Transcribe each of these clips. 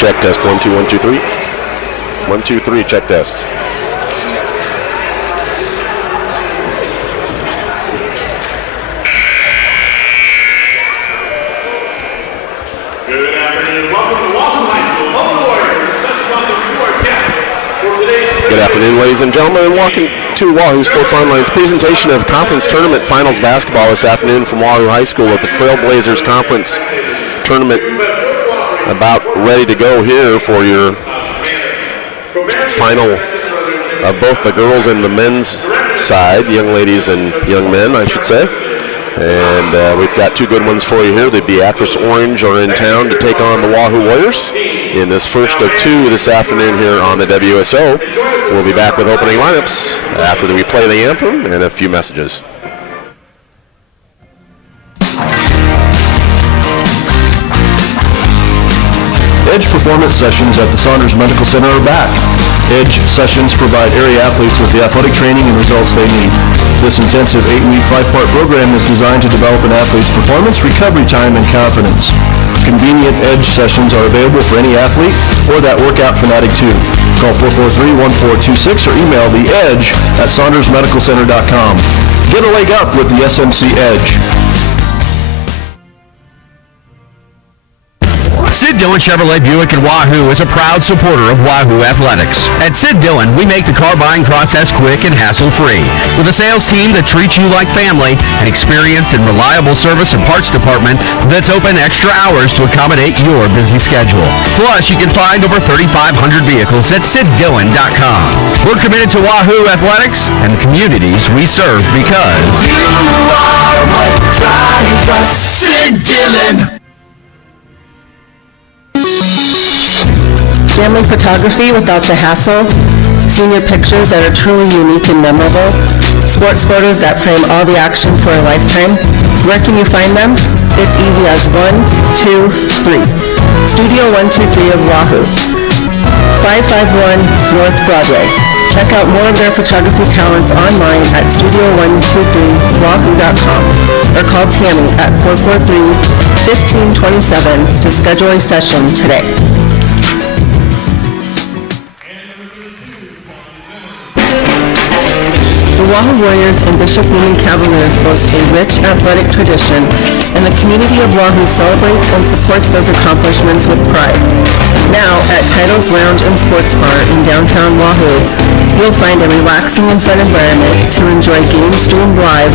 Check test, 1, 2, 1, 2, 3. 1, 2, 3, check test. Good afternoon. Welcome to Wahoo High School. Hello, Warriors. Such welcome to our guests for today's. Good afternoon, ladies and gentlemen, and welcome to Wahoo Sports Online's presentation of Conference Tournament Finals Basketball this afternoon from Wahoo High School at the Trailblazers Conference Tournament. About ready to go here for your final of both the girls and the men's side, young ladies and young men, I should say. And we've got two good ones for you here. The Beatrice Orange are in town to take on the Wahoo Warriors in this first of two this afternoon here on the WSO. We'll be back with opening lineups after we play the anthem and a few messages. Edge performance sessions at the Saunders Medical Center are back. Edge sessions provide area athletes with the athletic training and results they need. This intensive 8-week, 5-part program is designed to develop an athlete's performance, recovery time, and confidence. Convenient Edge sessions are available for any athlete or that workout fanatic too. Call 443-1426 or email theedge@saundersmedicalcenter.com. Get a leg up with the SMC Edge. Sid Dillon Chevrolet Buick and Wahoo is a proud supporter of Wahoo Athletics. At Sid Dillon, we make the car buying process quick and hassle-free. With a sales team that treats you like family, an experienced and reliable service and parts department that's open extra hours to accommodate your busy schedule. Plus, you can find over 3,500 vehicles at SidDillon.com. We're committed to Wahoo Athletics and the communities we serve because you are what drives us, Sid Dillon. Family photography without the hassle, senior pictures that are truly unique and memorable, sports photos that frame all the action for a lifetime. Where can you find them? It's easy as 1, 2, 3. Studio 123 of Wahoo, 551 North Broadway. Check out more of their photography talents online at studio123wahoo.com or call Tammy at 443-1527 to schedule a session today. The Wahoo Warriors and Bishop Union Cavaliers boast a rich athletic tradition, and the community of Wahoo celebrates and supports those accomplishments with pride. Now, at Title's Lounge and Sports Bar in downtown Wahoo, you'll find a relaxing and fun environment to enjoy games streamed live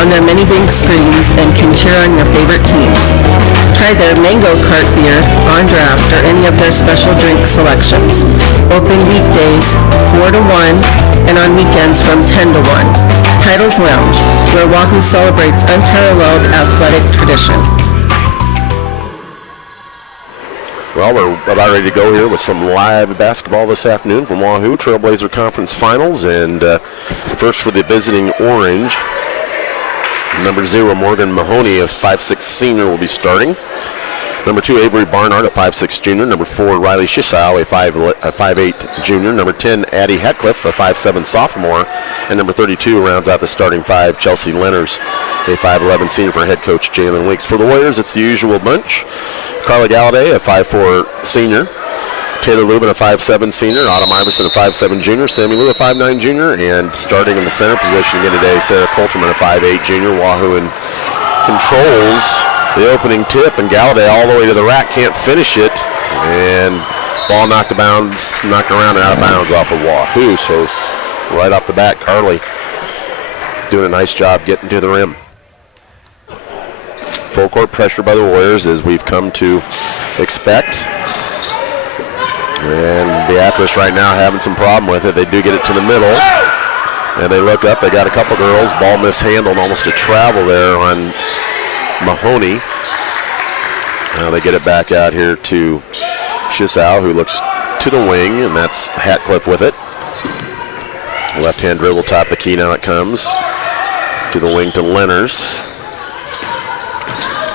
on their many big screens and can cheer on your favorite teams. Try their Mango Cart beer on draft or any of their special drink selections. Open weekdays 4 to 1 and on weekends from 10 to 1. Title's Lounge, where Wahoo celebrates unparalleled athletic tradition. Well, we're about ready to go here with some live basketball this afternoon from Wahoo Trailblazer Conference Finals. And first for the visiting Orange, number 0, Morgan Mahoney, a 5'6" senior, will be starting. Number 2, Avery Barnard, a 5'6" junior. Number 4, Riley Shisau, a 5'8" junior. Number 10, Addie Hetcliffe, a 5'7" sophomore. And number 32 rounds out the starting 5, Chelsea Lenners, a 5'11" senior for head coach Jalen Weeks. For the Warriors, it's the usual bunch. Carla Galladay, a 5'4" senior. Taylor Lubin, a 5'7" senior. Autumn Iverson, a 5'7" junior. Sammy Lou, a 5'9" junior. And starting in the center position again today, Sarah Coulterman, a 5'8" junior. Wahoo and controls the opening tip, and Galladay all the way to the rack, can't finish it, and ball knocked around and out of bounds off of Wahoo. So right off the bat, Carly doing a nice job getting to the rim. Full court pressure by the Warriors, as we've come to expect. And Beatrice right now having some problem with it. They do get it to the middle, and they look up. They got a couple girls. Ball mishandled, almost a travel there on Mahoney. Now they get it back out here to Shisau, who looks to the wing, and that's Hatcliffe with it. Left-hand dribble, top the key, now it comes to the wing to Lenners.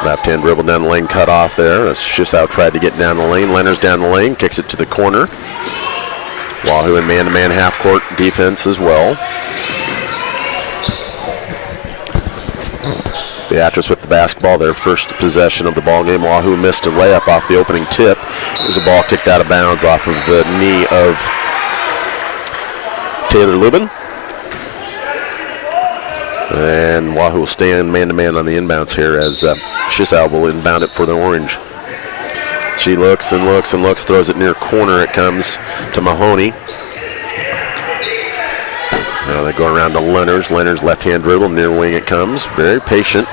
Left-hand dribble down the lane, cut off there. As Shisau tried to get down the lane. Lenners down the lane, kicks it to the corner. Wahoo in man-to-man half-court defense as well. Beatrice with the basketball, their first possession of the ball game. Wahoo missed a layup off the opening tip. There's a ball kicked out of bounds off of the knee of Taylor Lubin. And Wahoo will stay in man-to-man on the inbounds here as Schisau will inbound it for the Orange. She looks and looks and looks, throws it near corner. It comes to Mahoney. Now they go around to Leonard's. Leonard's left-hand dribble, near wing it comes. Very patient.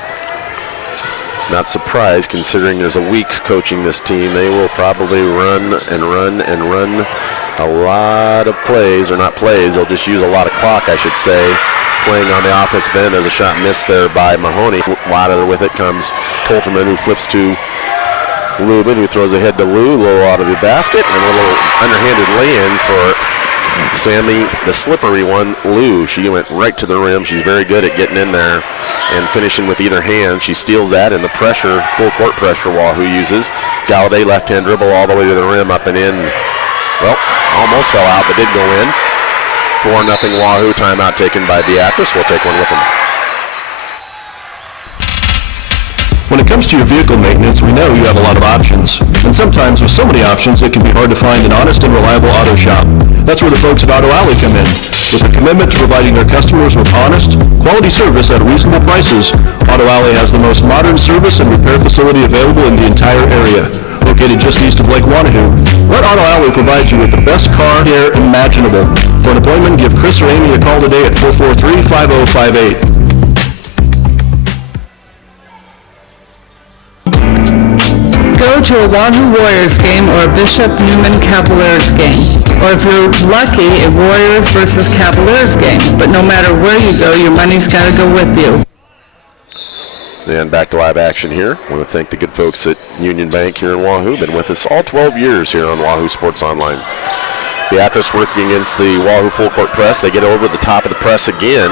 Not surprised considering there's a weeks coaching this team. They will probably run and run and run a lot of plays, or not plays, they'll just use a lot of clock, I should say, playing on the offensive end. There's a shot missed there by Mahoney. Louder with it comes Coulterman, who flips to Lubin, who throws ahead to Lou. Low out of the basket, and a little underhanded lay-in for Sammy, the slippery one, Lou. She went right to the rim. She's very good at getting in there and finishing with either hand. She steals that, and the pressure, full court pressure, Wahoo uses. Galladay left-hand dribble all the way to the rim, up and in. Well, almost fell out, but did go in. 4-0 Wahoo. Timeout taken by Beatrice. We'll take one with them. When it comes to your vehicle maintenance, we know you have a lot of options. And sometimes with so many options, it can be hard to find an honest and reliable auto shop. That's where the folks at Auto Alley come in. With a commitment to providing their customers with honest, quality service at reasonable prices, Auto Alley has the most modern service and repair facility available in the entire area. Located just east of Lake Wahoo, let Auto Alley provide you with the best car care imaginable. For an appointment, give Chris or Amy a call today at 443-5058. Go to a Wahoo Warriors game or a Bishop Newman Cavaliers game. Or if you're lucky, a Warriors versus Cavaliers game. But no matter where you go, your money's got to go with you. And back to live action here. I want to thank the good folks at Union Bank here in Wahoo. Been with us all 12 years here on Wahoo Sports Online. Beatrice working against the Wahoo full court press. They get over the top of the press again.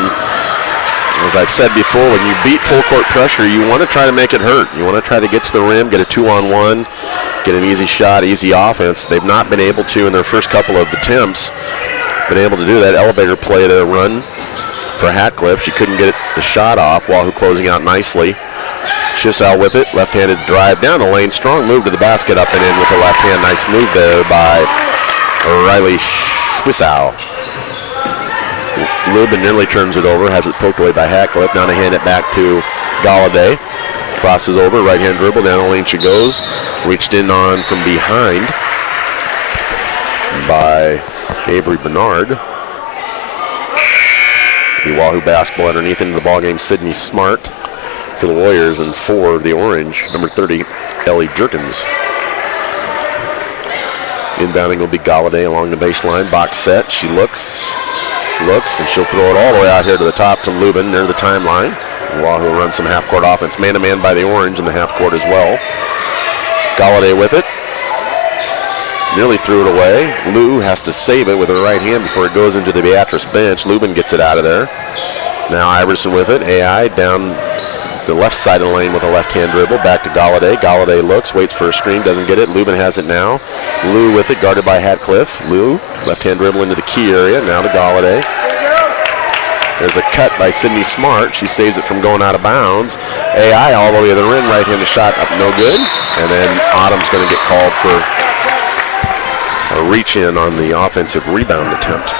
As I've said before, when you beat full court pressure, you want to try to make it hurt. You want to try to get to the rim, get a 2-on-1, get an easy shot, easy offense. They've not been able to in their first couple of attempts. Been able to do that. Elevator play to run for Hatcliffe. She couldn't get the shot off. Wahoo closing out nicely. Schisau with it. Left-handed drive down the lane. Strong move to the basket, up and in with the left hand. Nice move there by Riley Schisau. Lubin nearly turns it over, has it poked away by Hatcliffe. Now to hand it back to Galladay. Crosses over, right-hand dribble, down the lane she goes. Reached in on from behind by Avery Bernard. The Wahoo basketball underneath into the ballgame. Sydney Smart for the Warriors, and for the Orange, number 30, Ellie Jerkins. Inbounding will be Galladay along the baseline. Box set, she looks, and she'll throw it all the way out here to the top to Lubin near the timeline. Wahoo will run some half-court offense. Man-to-man by the Orange in the half-court as well. Galladay with it. Nearly threw it away. Lou has to save it with her right hand before it goes into the Beatrice bench. Lubin gets it out of there. Now Iverson with it. AI down the left side of the lane with a left-hand dribble. Back to Galladay. Galladay looks, waits for a screen, doesn't get it. Lubin has it now. Lou with it, guarded by Hatcliffe. Lou, left-hand dribble into the key area. Now to Galladay. There's a cut by Sydney Smart. She saves it from going out of bounds. AI all the way to the rim. Right-handed shot up, no good. And then Autumn's going to get called for a reach-in on the offensive rebound attempt.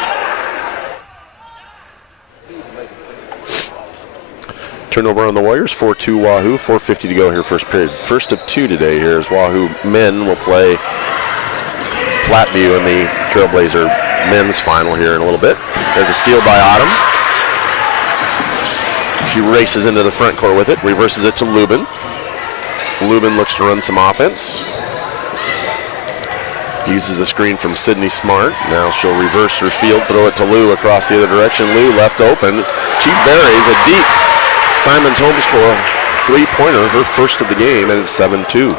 Turnover on the Warriors, 4-2 Wahoo, 4:50 to go here first period. First of two today here as Wahoo men will play Platteview in the Trailblazer men's final here in a little bit. There's a steal by Autumn. She races into the front court with it, reverses it to Lubin. Lubin looks to run some offense. Uses a screen from Sydney Smart. Now she'll reverse her field, throw it to Lou across the other direction. Lou left open. She buries a deep Simons Homescore three-pointer, her first of the game, and it's 7-2.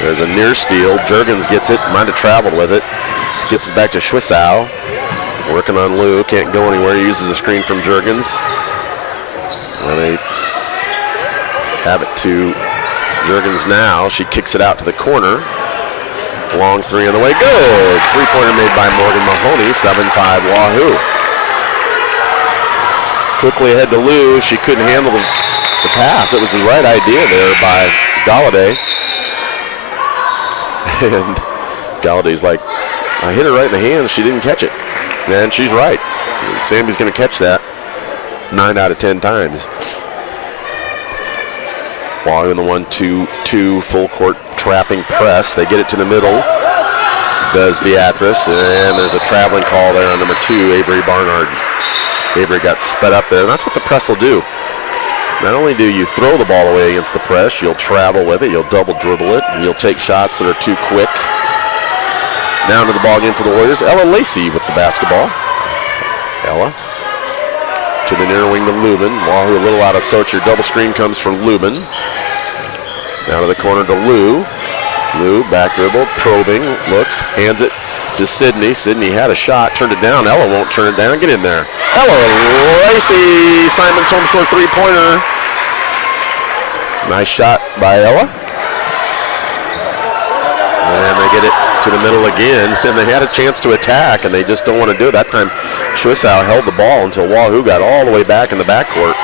There's a near steal. Juergens gets it, might have traveled with it. Gets it back to Schisau. Working on Lou, can't go anywhere. Uses a screen from Juergens. And they have it to Juergens now. She kicks it out to the corner. Long three on the way. Good. Three-pointer made by Morgan Mahoney. 7-5 Wahoo. Quickly ahead to Lou. She couldn't handle the pass. It was the right idea there by Galladay. And Galladay's like, I hit her right in the hand. She didn't catch it. And she's right. Sammy's going to catch that 9 out of 10 times. Wahoo in the 1-2-2 full court trapping press. They get it to the middle. Does Beatrice. And there's a traveling call there on number 2, Avery Barnard. Avery got sped up there, and that's what the press will do. Not only do you throw the ball away against the press, you'll travel with it, you'll double dribble it, and you'll take shots that are too quick. Down to the ball game for the Warriors. Ella Lacey with the basketball. Ella to the near wing to Lubin. Wahoo a little out of Socher. Double screen comes from Lubin. Down to the corner to Lou. Lou back dribble, probing, looks, hands it to Sydney. Sydney had a shot, turned it down. Ella won't turn it down. Get in there. Ella Lacey, Simon's home store three-pointer. Nice shot by Ella. And they get it to the middle again. And they had a chance to attack, and they just don't want to do it. That time, Schwissow held the ball until Wahoo got all the way back in the backcourt.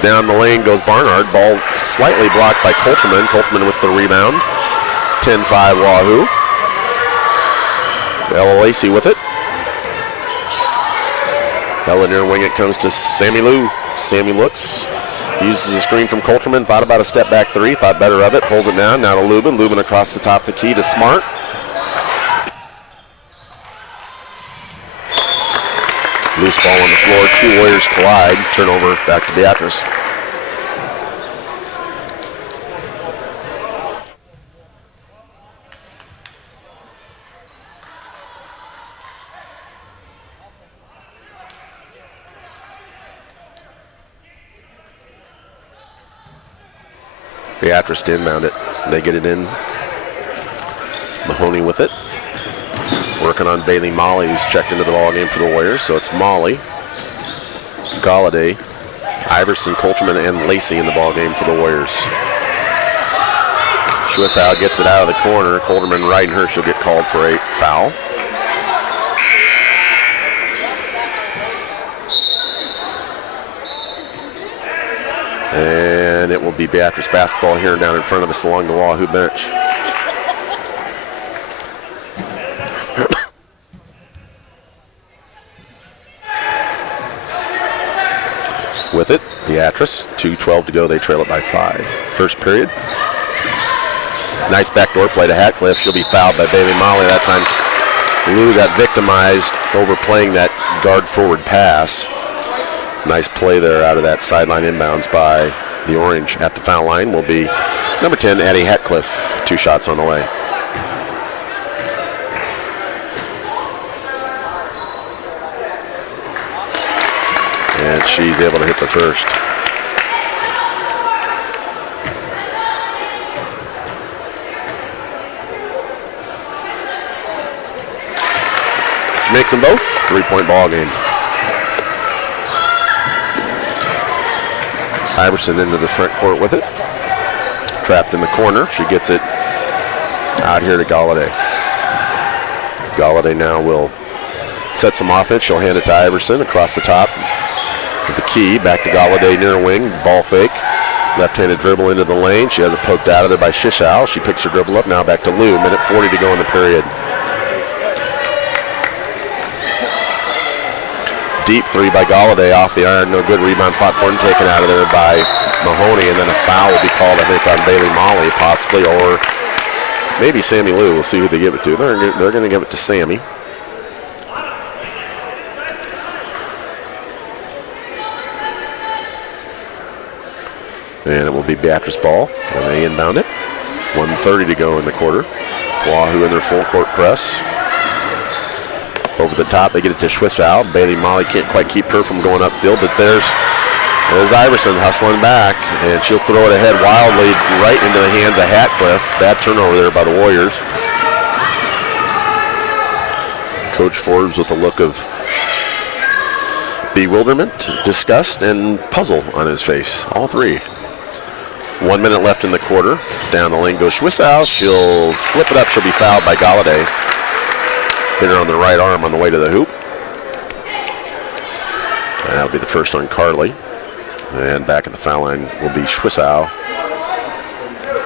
Down the lane goes Barnard. Ball slightly blocked by Coulterman. Coulterman with the rebound. 10-5 Wahoo. Ella Lacey with it. Ella near wing, it comes to Sammy Lou. Sammy looks, uses a screen from Coulterman, thought about a step back three, thought better of it, pulls it down, now to Lubin. Lubin across the top of the key to Smart. Loose ball on the floor, 2 Warriors collide, turnover back to Beatrice. Beatrice to inbound it. They get it in. Mahoney with it. Working on Bailey Molly, who's checked into the ball game for the Warriors. So it's Molly, Galladay, Iverson, Coulterman, and Lacey in the ball game for the Warriors. Schwissow gets it out of the corner. Coulterman riding her. She'll get called for a foul. And it will be Beatrice basketball here down in front of us along the Wahoo bench. With it, Beatrice, 2:12 to go. They trail it by 5. First period. Nice backdoor play to Hatcliffe. She'll be fouled by Bailey Molly that time. Lou got victimized overplaying that guard forward pass. Nice play there out of that sideline inbounds by the Orange. At the foul line will be number 10, Addie Hatcliffe. 2 shots on the way. And she's able to hit the first. She makes them both. 3-point ball game. Iverson into the front court with it. Trapped in the corner. She gets it out here to Galladay. Galladay now will set some offense. She'll hand it to Iverson across the top with the key. Back to Galladay near wing. Ball fake. Left-handed dribble into the lane. She has it poked out of there by Schwissow. She picks her dribble up. Now back to Lou. Minute 40 to go in the period. Deep 3 by Galladay off the iron. No good. Rebound fought for and taken out of there by Mahoney. And then a foul will be called, I think, on Bailey Molly, possibly, or maybe Sammy Lou. We'll see who they give it to. They're going to give it to Sammy. And it will be Beatrice ball when they inbound it. 1:30 to go in the quarter. Wahoo in their full court press. Over the top, they get it to Schwissow. Bailey Molly can't quite keep her from going upfield, but there's Iverson hustling back, and she'll throw it ahead wildly right into the hands of Hatcliffe. Bad turnover there by the Warriors. Coach Forbes with a look of bewilderment, disgust, and puzzle on his face. All 3. 1 minute left in the quarter. Down the lane goes Schwissow. She'll flip it up. She'll be fouled by Galladay. Hit her on the right arm on the way to the hoop. That'll be the first on Carly. And back at the foul line will be Schwissow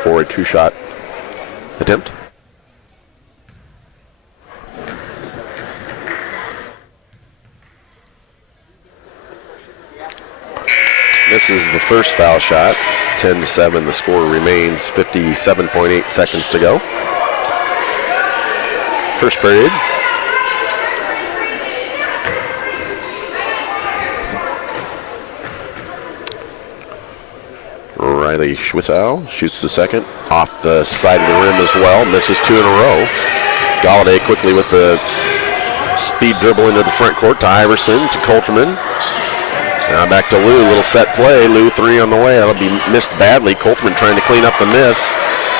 for a two-shot attempt. This is the first foul shot. 10-7, the score remains. 57.8 seconds to go. First period. Riley Schwissow shoots the second off the side of the rim as well. Misses two in a row. Galladay quickly with the speed dribble into the front court to Iverson, to Coulterman. Now back to Lou, little set play. Lou three on the way. That'll be missed badly. Coulterman trying to clean up the miss.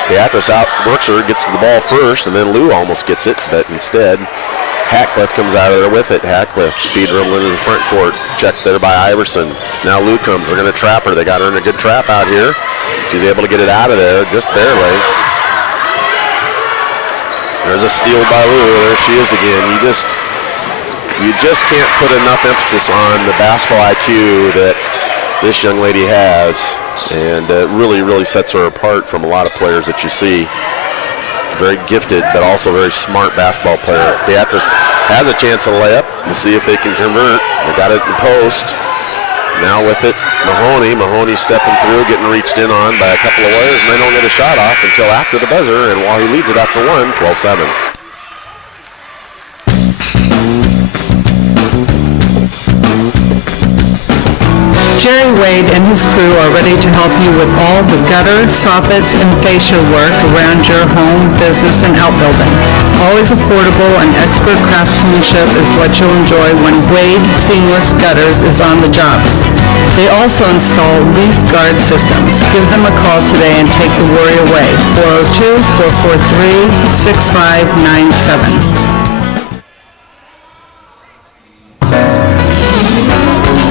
Beatrice outworks her, gets to the ball first, and then Lou almost gets it, but instead Hatcliffe comes out of there with it. Hatcliffe speed dribble into the front court. Checked there by Iverson. Now Lou comes. They're going to trap her. They got her in a good trap out here. She's able to get it out of there, just barely. There's a steal by Lou. There she is again. You just can't put enough emphasis on the basketball IQ that this young lady has, and it really, really sets her apart from a lot of players that you see. Very gifted, but also very smart basketball player. Beatrice has a chance to lay up to see if they can convert. They got it in post. Now with it, Mahoney stepping through, getting reached in on by a couple of players, and they don't get a shot off until after the buzzer, and Wahoo leads it after one, 12-7. Jerry Wade and his crew are ready to help you with all the gutter, soffits, and fascia work around your home, business, and outbuilding. Always affordable and expert craftsmanship is what you'll enjoy when Wade Seamless Gutters is on the job. They also install leaf guard systems. Give them a call today and take the worry away. 402-443-6597.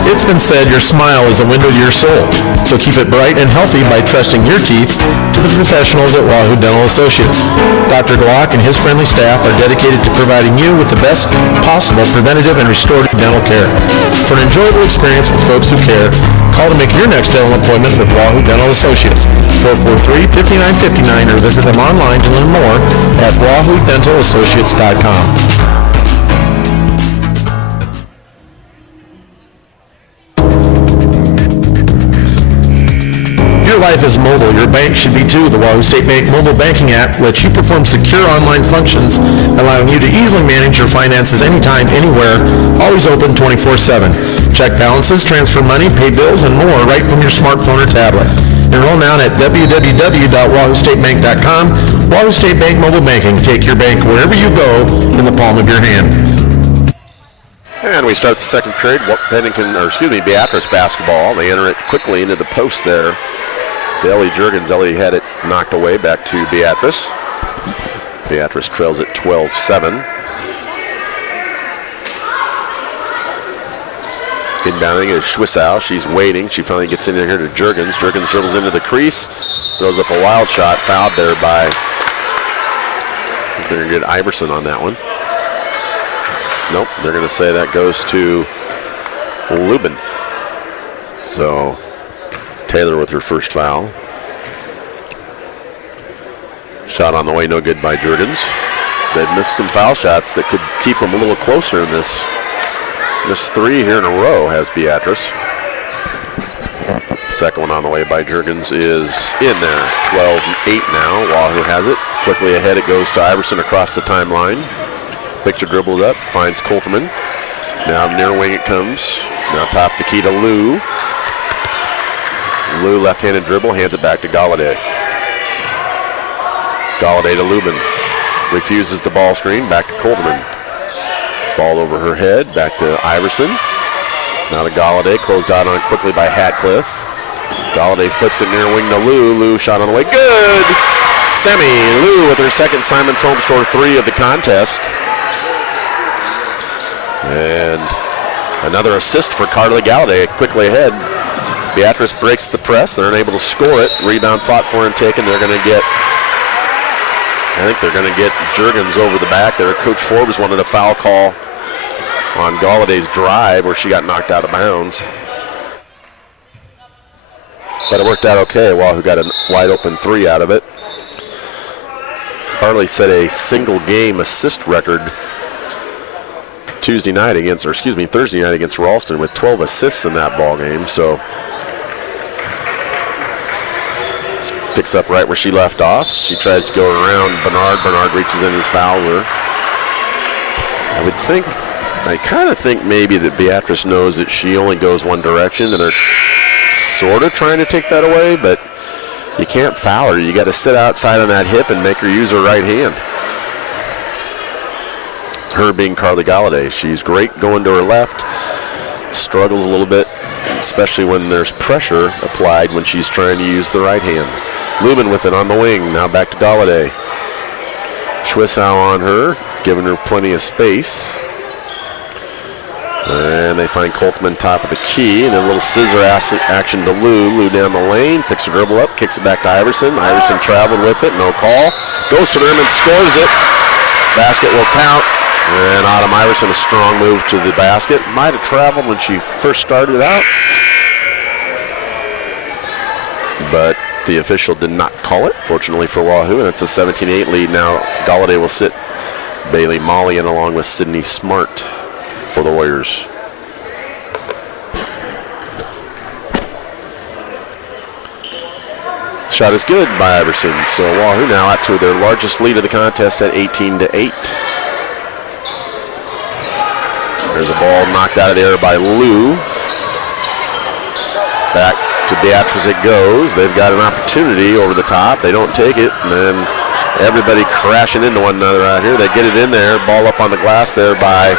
It's been said your smile is a window to your soul, so keep it bright and healthy by trusting your teeth to the professionals at Wahoo Dental Associates. Dr. Glock and his friendly staff are dedicated to providing you with the best possible preventative and restorative dental care. For an enjoyable experience with folks who care, call to make your next dental appointment with Wahoo Dental Associates, 443-5959, or visit them online to learn more at wahoodentalassociates.com. Your life is mobile. Your bank should be too. The Wahoo State Bank mobile banking app lets you perform secure online functions, allowing you to easily manage your finances anytime, anywhere, always open 24/7. Check balances, transfer money, pay bills, and more right from your smartphone or tablet. Enroll now at www.wahoostatebank.com. Wahoo State Bank mobile banking. Take your bank wherever you go in the palm of your hand. And we start the second period. Beatrice basketball. They enter it quickly into the post there. To Ellie Juergens. Ellie had it knocked away back to Beatrice. Beatrice trails at 12-7. Inbounding is Schwissow. She's waiting. She finally gets in here to Juergens. Juergens dribbles into the crease. Throws up a wild shot. Fouled there by, I think they're going to get Iverson on that one. Nope, they're going to say that goes to Lubin. So Taylor with her first foul. Shot on the way, no good by Juergens. They've missed some foul shots that could keep them a little closer in this. This three here in a row has Beatrice. Second one on the way by Juergens is in there. 12-8 now. Wahoo has it. Quickly ahead it goes to Iverson across the timeline. Picture dribbled up, finds Coulterman. Now near wing it comes. Now top the key to Lou. Lou left-handed dribble, hands it back to Galladay. Galladay to Lubin. Refuses the ball screen, back to Coulterman. Ball over her head, back to Iverson. Now to Galladay, closed out on quickly by Hatcliffe. Galladay flips it near wing to Lou. Lou shot on the way, good! Semi Lou with her second Simon's Home Store 3 of the contest. And another assist for Carly Galladay, quickly ahead. Beatrice breaks the press. They're unable to score it. Rebound fought for and taken. They're going to get, I think they're going to get Juergens over the back there. Coach Forbes wanted a foul call on Galladay's drive where she got knocked out of bounds. But it worked out okay. Wahoo got a wide open 3 out of it. Carly set a single game assist record Thursday night against Ralston with 12 assists in that ball game. So picks up right where she left off. She tries to go around Bernard. Bernard reaches in and fouls her. I kind of think maybe that Beatrice knows that she only goes one direction and they're sort of trying to take that away, but you can't foul her. You got to sit outside on that hip and make her use her right hand. Her being Carly Galladay. She's great going to her left, struggles a little bit, especially when there's pressure applied when she's trying to use the right hand. Lubin with it on the wing, now back to Galladay. Schwissow on her, giving her plenty of space. And they find Kolkman top of the key, and then a little scissor action to Lou. Lou down the lane, picks a dribble up, kicks it back to Iverson. Iverson traveled with it, no call. Goes to the rim and scores it. Basket will count. And Autumn Iverson, a strong move to the basket. Might have traveled when she first started out, but the official did not call it, fortunately for Wahoo, and it's a 17-8 lead now. Galladay will sit Bailey Molly in along with Sydney Smart for the Warriors. Shot is good by Iverson, so Wahoo now out to their largest lead of the contest at 18-8. There's a ball knocked out of the air by Lou. Back to Beatrice it goes. They've got an opportunity over the top. They don't take it, and then everybody crashing into one another out here. They get it in there. Ball up on the glass there by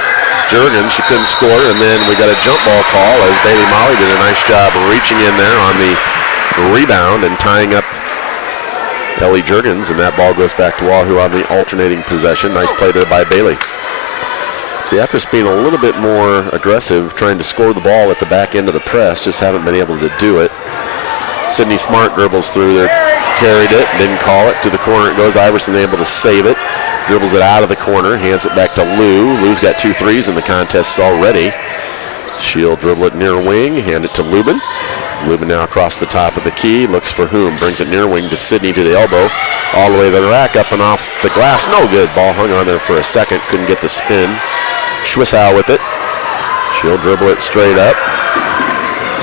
Jurgens. She couldn't score, and then we got a jump ball call as Bailey Molly did a nice job of reaching in there on the rebound and tying up Ellie Jurgens, and that ball goes back to Wahoo on the alternating possession. Nice play there by Bailey. Beatrice being a little bit more aggressive, trying to score the ball at the back end of the press, just haven't been able to do it. Sydney Smart dribbles through there, carried it, didn't call it. To the corner it goes. Iverson able to save it. Dribbles it out of the corner, hands it back to Lou. Lou's got 2 threes in the contest already. She'll dribble it near wing, hand it to Lubin. Lubin now across the top of the key, looks for whom, brings it near wing to Sydney to the elbow, all the way to the rack, up and off the glass, no good. Ball hung on there for a second, couldn't get the spin. Schwissow with it, she'll dribble it straight up.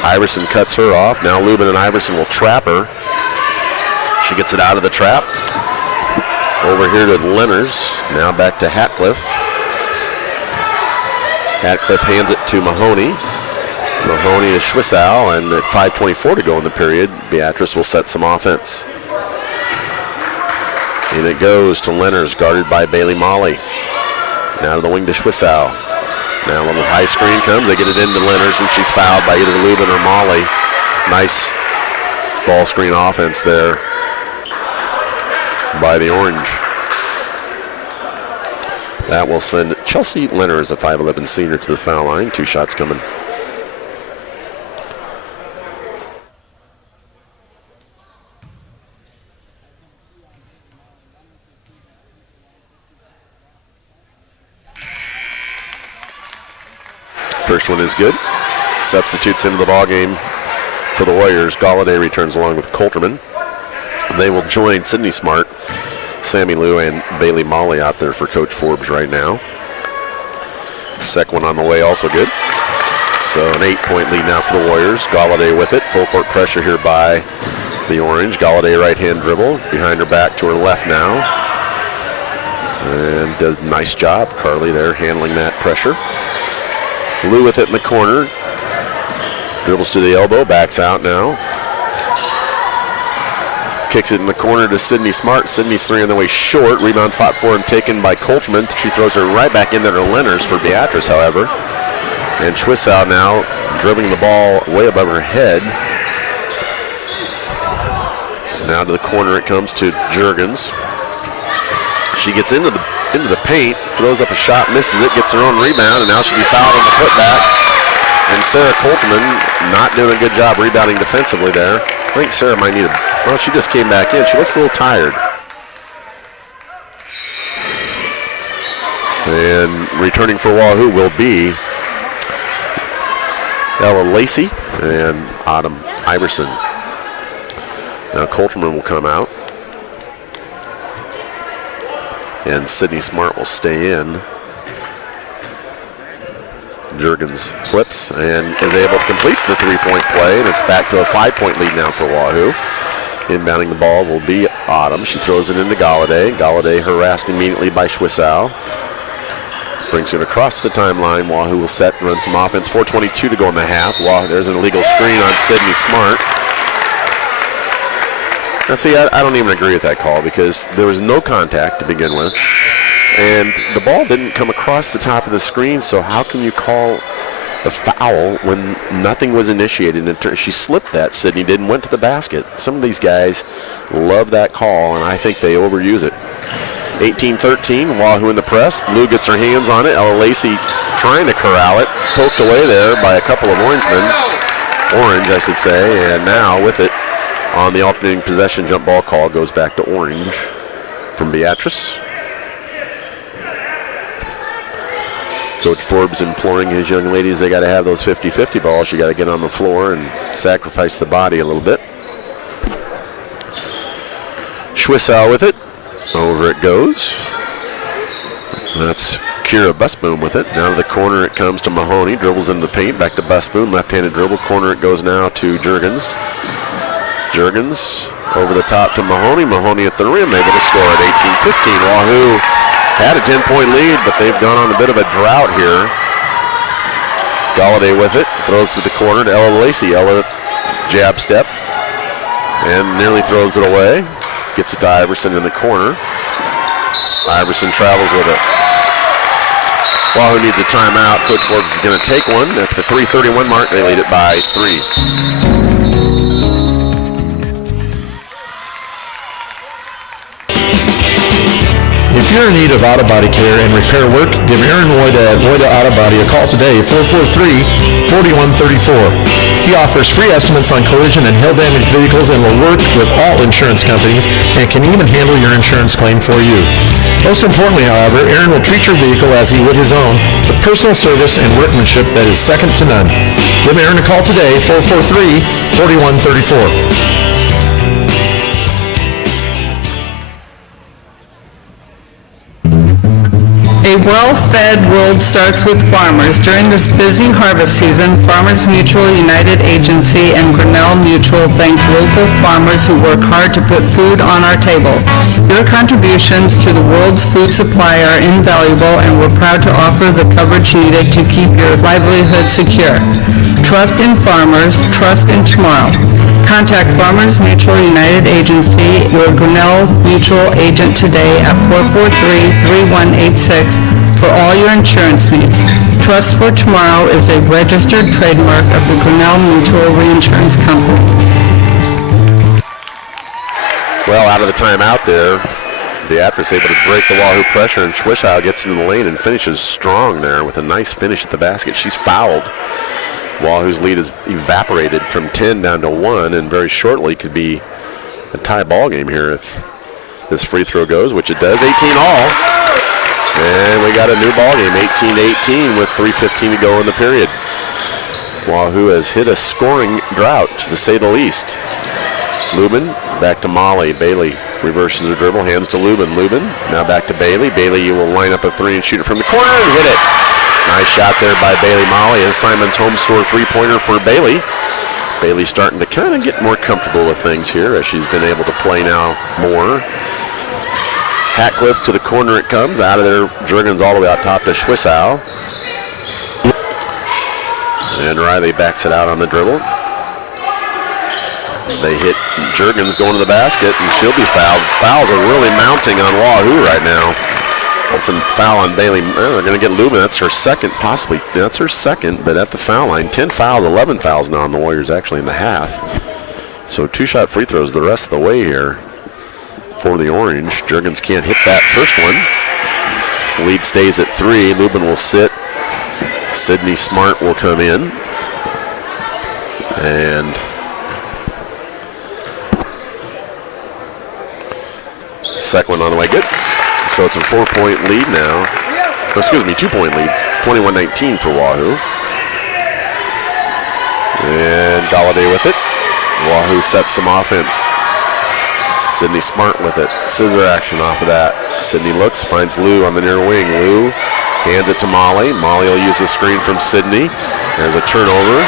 Iverson cuts her off, now Lubin and Iverson will trap her. She gets it out of the trap. Over here to Lenners, now back to Hatcliffe. Hatcliffe hands it to Mahoney. Mahoney to Schwissow, and at 5:24 to go in the period, Beatrice will set some offense. And it goes to Lenners, guarded by Bailey Molly. Now to the wing to Schwissow. Now a little high screen comes, they get it into Lenners, and she's fouled by either Lubin or Molly. Nice ball screen offense there by the Orange. That will send Chelsea Lenners, a 5'11 senior, to the foul line. 2 shots coming. First one is good. Substitutes into the ball game for the Warriors. Galladay returns along with Coulterman. They will join Sydney Smart, Sammy Lou, and Bailey Molly out there for Coach Forbes right now. Second one on the way, also good. So an 8-point lead now for the Warriors. Galladay with it. Full court pressure here by the Orange. Galladay right-hand dribble. Behind her back to her left now. And does a nice job. Carly there handling that pressure. Lou with it in the corner. Dribbles to the elbow. Backs out now. Kicks it in the corner to Sydney Smart. Sydney's 3 on the way short. Rebound fought for and taken by Coulterman. She throws her right back in there to Lenners for Beatrice, however. And Schwissow now dribbling the ball way above her head. Now to the corner it comes to Jurgens. She gets into the paint, throws up a shot, misses it, gets her own rebound, and now she'll be fouled on the putback. And Sarah Coulterman not doing a good job rebounding defensively there. I think Sarah might need well, she just came back in. She looks a little tired. And returning for Wahoo will be Ella Lacey and Autumn Iverson. Now Coulterman will come out. And Sydney Smart will stay in. Juergens flips and is able to complete the three-point play, and it's back to a 5-point lead now for Wahoo. Inbounding the ball will be Autumn. She throws it into Galladay. Galladay harassed immediately by Schwissow. Brings it across the timeline. Wahoo will set and run some offense. 4:22 to go in the half. There's an illegal screen on Sydney Smart. Now see, I don't even agree with that call because there was no contact to begin with. And the ball didn't come across the top of the screen, so how can you call a foul when nothing was initiated? She slipped that, Sydney did, and went to the basket. Some of these guys love that call, and I think they overuse it. 18-13, Wahoo in the press. Lou gets her hands on it. Ella Lacey trying to corral it. Poked away there by a couple of Orange, I should say, and now with it on the alternating possession, jump ball call goes back to Orange from Beatrice. Coach Forbes imploring his young ladies, they got to have those 50-50 balls. You got to get on the floor and sacrifice the body a little bit. Schwissow with it. Over it goes. That's Kira Busboom with it. Now to the corner it comes to Mahoney. Dribbles into the paint. Back to Busboom. Left-handed dribble. Corner it goes now to Juergens. Juergens over the top to Mahoney. Mahoney at the rim. Able to score at 18-15. Wahoo had a 10-point lead, but they've gone on a bit of a drought here. Galladay with it. Throws to the corner to Ella Lacey. Ella jab step. And nearly throws it away. Gets it to Iverson in the corner. Iverson travels with it. Wahoo needs a timeout. Coach Forbes is going to take one. At the 3:31 mark, they lead it by 3. If you're in need of auto body care and repair work, give Aaron Woida at Woida Auto Body a call today, 443-4134. He offers free estimates on collision and hail damaged vehicles and will work with all insurance companies and can even handle your insurance claim for you. Most importantly, however, Aaron will treat your vehicle as he would his own with personal service and workmanship that is second to none. Give Aaron a call today, 443-4134. A well-fed world starts with farmers. During this busy harvest season, Farmers Mutual United Agency and Grinnell Mutual thank local farmers who work hard to put food on our table. Your contributions to the world's food supply are invaluable, and we're proud to offer the coverage needed to keep your livelihood secure. Trust in farmers, trust in tomorrow. Contact Farmers Mutual United Agency, your Grinnell Mutual agent today at 443-3186 for all your insurance needs. Trust for Tomorrow is a registered trademark of the Grinnell Mutual Reinsurance Company. Well, out of the timeout there, Beatrice able to break the Wahoo pressure, and Schwissow gets into the lane and finishes strong there with a nice finish at the basket. She's fouled. Wahoo's lead has evaporated from 10 down to 1, and very shortly could be a tie ball game here if this free throw goes, which it does. 18 all. And we got a new ball game, 18-18 with 3:15 to go in the period. Wahoo has hit a scoring drought, to say the least. Lubin back to Molly. Bailey reverses her dribble, hands to Lubin. Lubin now back to Bailey. Bailey, you will line up a three and shoot it from the corner and hit it. Nice shot there by Bailey Molly as Simon's home store three-pointer for Bailey. Bailey's starting to kind of get more comfortable with things here as she's been able to play now more. Hatcliffe to the corner it comes. Out of there, Juergens all the way out top to Schwissow. And Riley backs it out on the dribble. They hit Juergens going to the basket, and she'll be fouled. Fouls are really mounting on Wahoo right now. That's a foul on Bailey. They're going to get Lubin. That's her second, possibly. That's her second, but at the foul line. 10 fouls, 11 fouls now on the Warriors actually in the half. So two-shot free throws the rest of the way here for the Orange. Juergens can't hit that first one. Lead stays at 3. Lubin will sit. Sydney Smart will come in. And second one on the way. Good. So it's a 4-point lead now. Excuse me, 2-point lead. 21-19 for Wahoo. Galladay with it. Wahoo sets some offense. Sydney Smart with it. Scissor action off of that. Sydney looks, finds Lou on the near wing. Lou hands it to Molly. Molly will use the screen from Sydney. There's a turnover.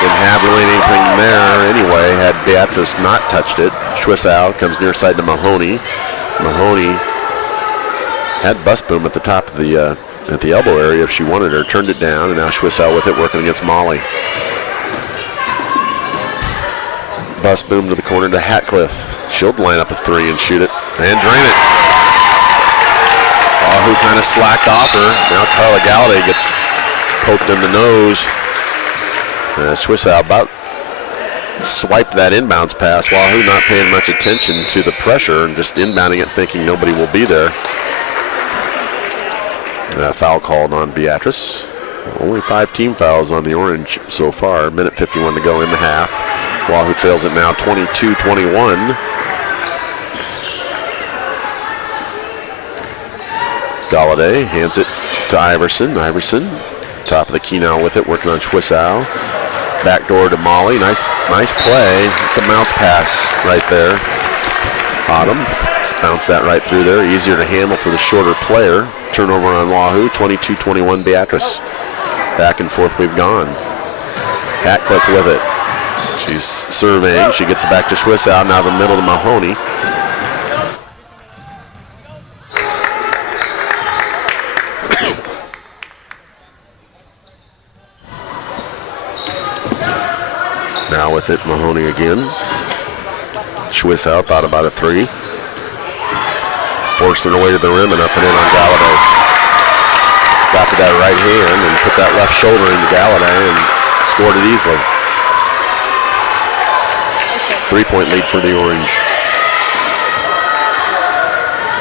Didn't have really anything there anyway, had Beatrice not touched it. Schwissow comes near side to Mahoney. Mahoney had Busboom at the top of the at the elbow area if she wanted her, turned it down, and now Schwissow with it working against Molly. Busboom to the corner to Hatcliffe. She'll line up a three and shoot it and drain it. Wahoo kind of slacked off her. Now Carla Galladay gets poked in the nose. Schwissow about swiped that inbounds pass. Wahoo not paying much attention to the pressure and just inbounding it thinking nobody will be there. Foul called on Beatrice. Only 5 team fouls on the Orange so far. Minute 51 to go in the half. Wahoo trails it now 22-21. Galladay hands it to Iverson. Iverson, top of the key now with it, working on Schwissow. Back door to Molly. Nice play. It's a bounce pass right there. Autumn just bounced that right through there. Easier to handle for the shorter player. Turnover on Wahoo. 22-21 Beatrice. Back and forth we've gone. Hatcliffe with it. She's surveying. She gets it back to Schwissow. Now the middle to Mahoney. Now with it, Mahoney again. Schwissow thought about a three. Forced it away to the rim and up and in on Galladay. Got to that right hand and put that left shoulder into Galladay and scored it easily. 3-point lead for the Orange.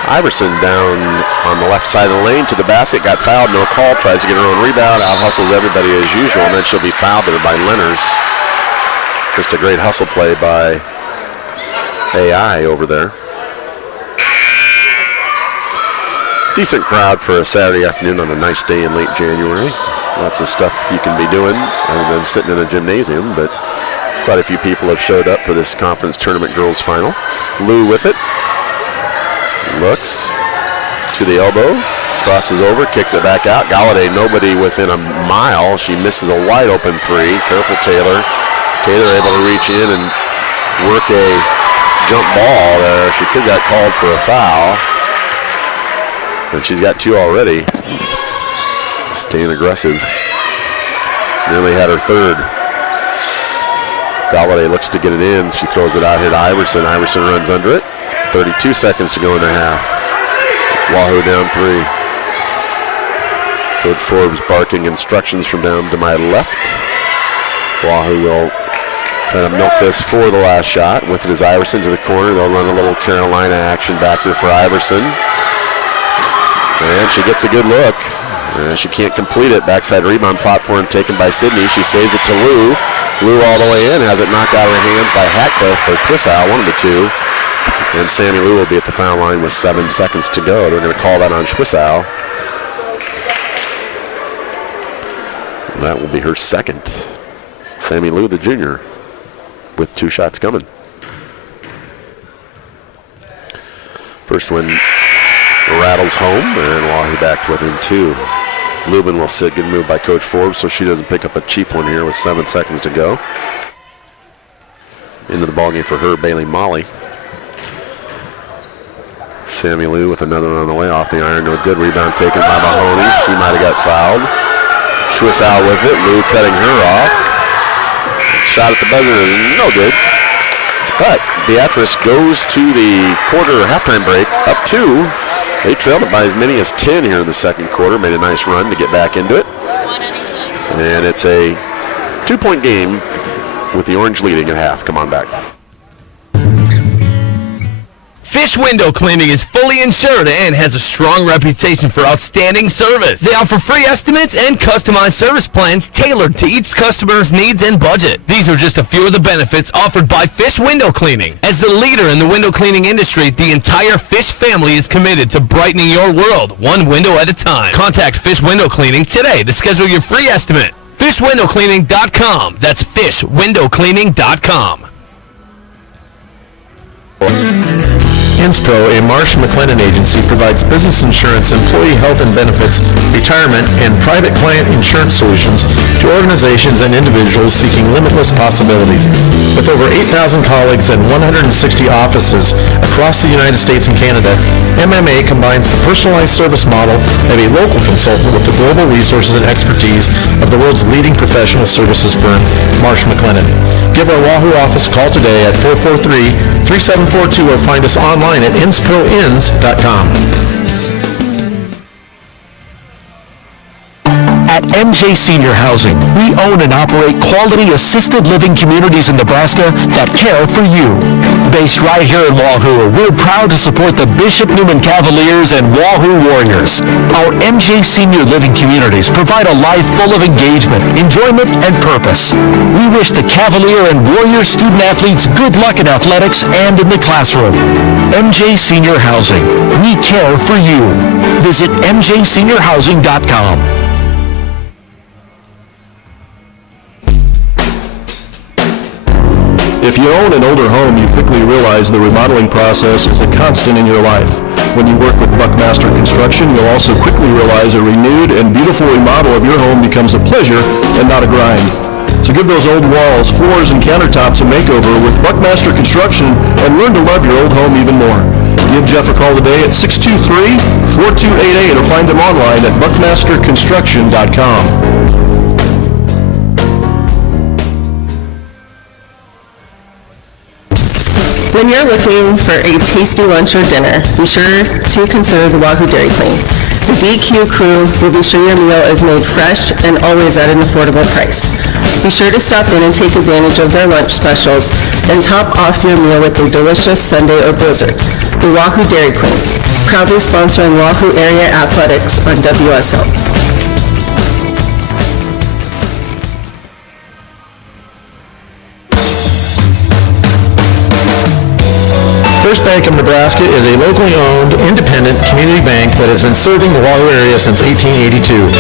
Iverson down on the left side of the lane to the basket, got fouled, no call, tries to get her own rebound, out hustles everybody as usual, and then she'll be fouled there by Lenners. Just a great hustle play by AI over there. Decent crowd for a Saturday afternoon on a nice day in late January. Lots of stuff you can be doing other than sitting in a gymnasium, but quite a few people have showed up for this conference tournament girls final. Lou with it. Looks to the elbow. Crosses over, kicks it back out. Galladay, nobody within a mile. She misses a wide open three. Careful Taylor. Taylor able to reach in and work a jump ball there. She could have got called for a foul. And she's got 2 already. Staying aggressive. Nearly had her third. Galladay looks to get it in. She throws it out here to Iverson. Iverson runs under it. 32 seconds to go in the half. Wahoo down 3. Coach Forbes barking instructions from down to my left. Wahoo will try to milk this for the last shot. With it is Iverson to the corner. They'll run a little Carolina action back here for Iverson. And she gets a good look. She can't complete it. Backside rebound fought for and taken by Sydney. She saves it to Lou. Lou all the way in. Has it knocked out of her hands by Hatcliffe for Schwissow, one of the two. And Sammy Lou will be at the foul line with 7 seconds to go. They're going to call that on Schwissow. And that will be her second. Sammy Lou, the junior, with 2 shots coming. First one rattles home, and Wahoo back to within 2. Lubin will sit. Good move by Coach Forbes, so she doesn't pick up a cheap one here with 7 seconds to go. Into the ballgame for her, Bailey Molly. Sammy Lou with another one on the way off the iron. No good. Rebound taken by Mahoney. She might have got fouled. Schwissow with it. Lou cutting her off. Shot at the buzzer. No good. But Beatrice goes to the quarter halftime break. Up 2. They trailed it by as many as 10 here in the second quarter. Made a nice run to get back into it. And it's a 2-point game with the Orange leading at half. Come on back. Fish Window Cleaning is fully insured and has a strong reputation for outstanding service. They offer free estimates and customized service plans tailored to each customer's needs and budget. These are just a few of the benefits offered by Fish Window Cleaning. As the leader in the window cleaning industry, the entire Fish family is committed to brightening your world, one window at a time. Contact Fish Window Cleaning today to schedule your free estimate. FishWindowCleaning.com. That's FishWindowCleaning.com. Inspro, a Marsh McLennan agency, provides business insurance, employee health and benefits, retirement, and private client insurance solutions to organizations and individuals seeking limitless possibilities. With over 8,000 colleagues and 160 offices across the United States and Canada, MMA combines the personalized service model of a local consultant with the global resources and expertise of the world's leading professional services firm, Marsh McLennan. Give our Wahoo office a call today at 443-3742 or find us online at insproins.com. At MJ Senior Housing, we own and operate quality assisted living communities in Nebraska that care for you. Based right here in Wahoo, we're proud to support the Bishop Newman Cavaliers and Wahoo Warriors. Our MJ Senior Living communities provide a life full of engagement, enjoyment, and purpose. We wish the Cavalier and Warrior student athletes good luck in athletics and in the classroom. MJ Senior Housing, we care for you. Visit mjseniorhousing.com. If you own an older home, you quickly realize the remodeling process is a constant in your life. When you work with Buckmaster Construction, you'll also quickly realize a renewed and beautiful remodel of your home becomes a pleasure and not a grind. So give those old walls, floors, and countertops a makeover with Buckmaster Construction and learn to love your old home even more. Give Jeff a call today at 623-4288 or find him online at buckmasterconstruction.com. When you're looking for a tasty lunch or dinner, be sure to consider the Wahoo Dairy Queen. The DQ crew will be sure your meal is made fresh and always at an affordable price. Be sure to stop in and take advantage of their lunch specials and top off your meal with a delicious sundae or blizzard. The Wahoo Dairy Queen, proudly sponsoring Wahoo Area Athletics on WSL. First Bank of Nebraska is a locally owned, independent community bank that has been serving the Wahoo area since 1882.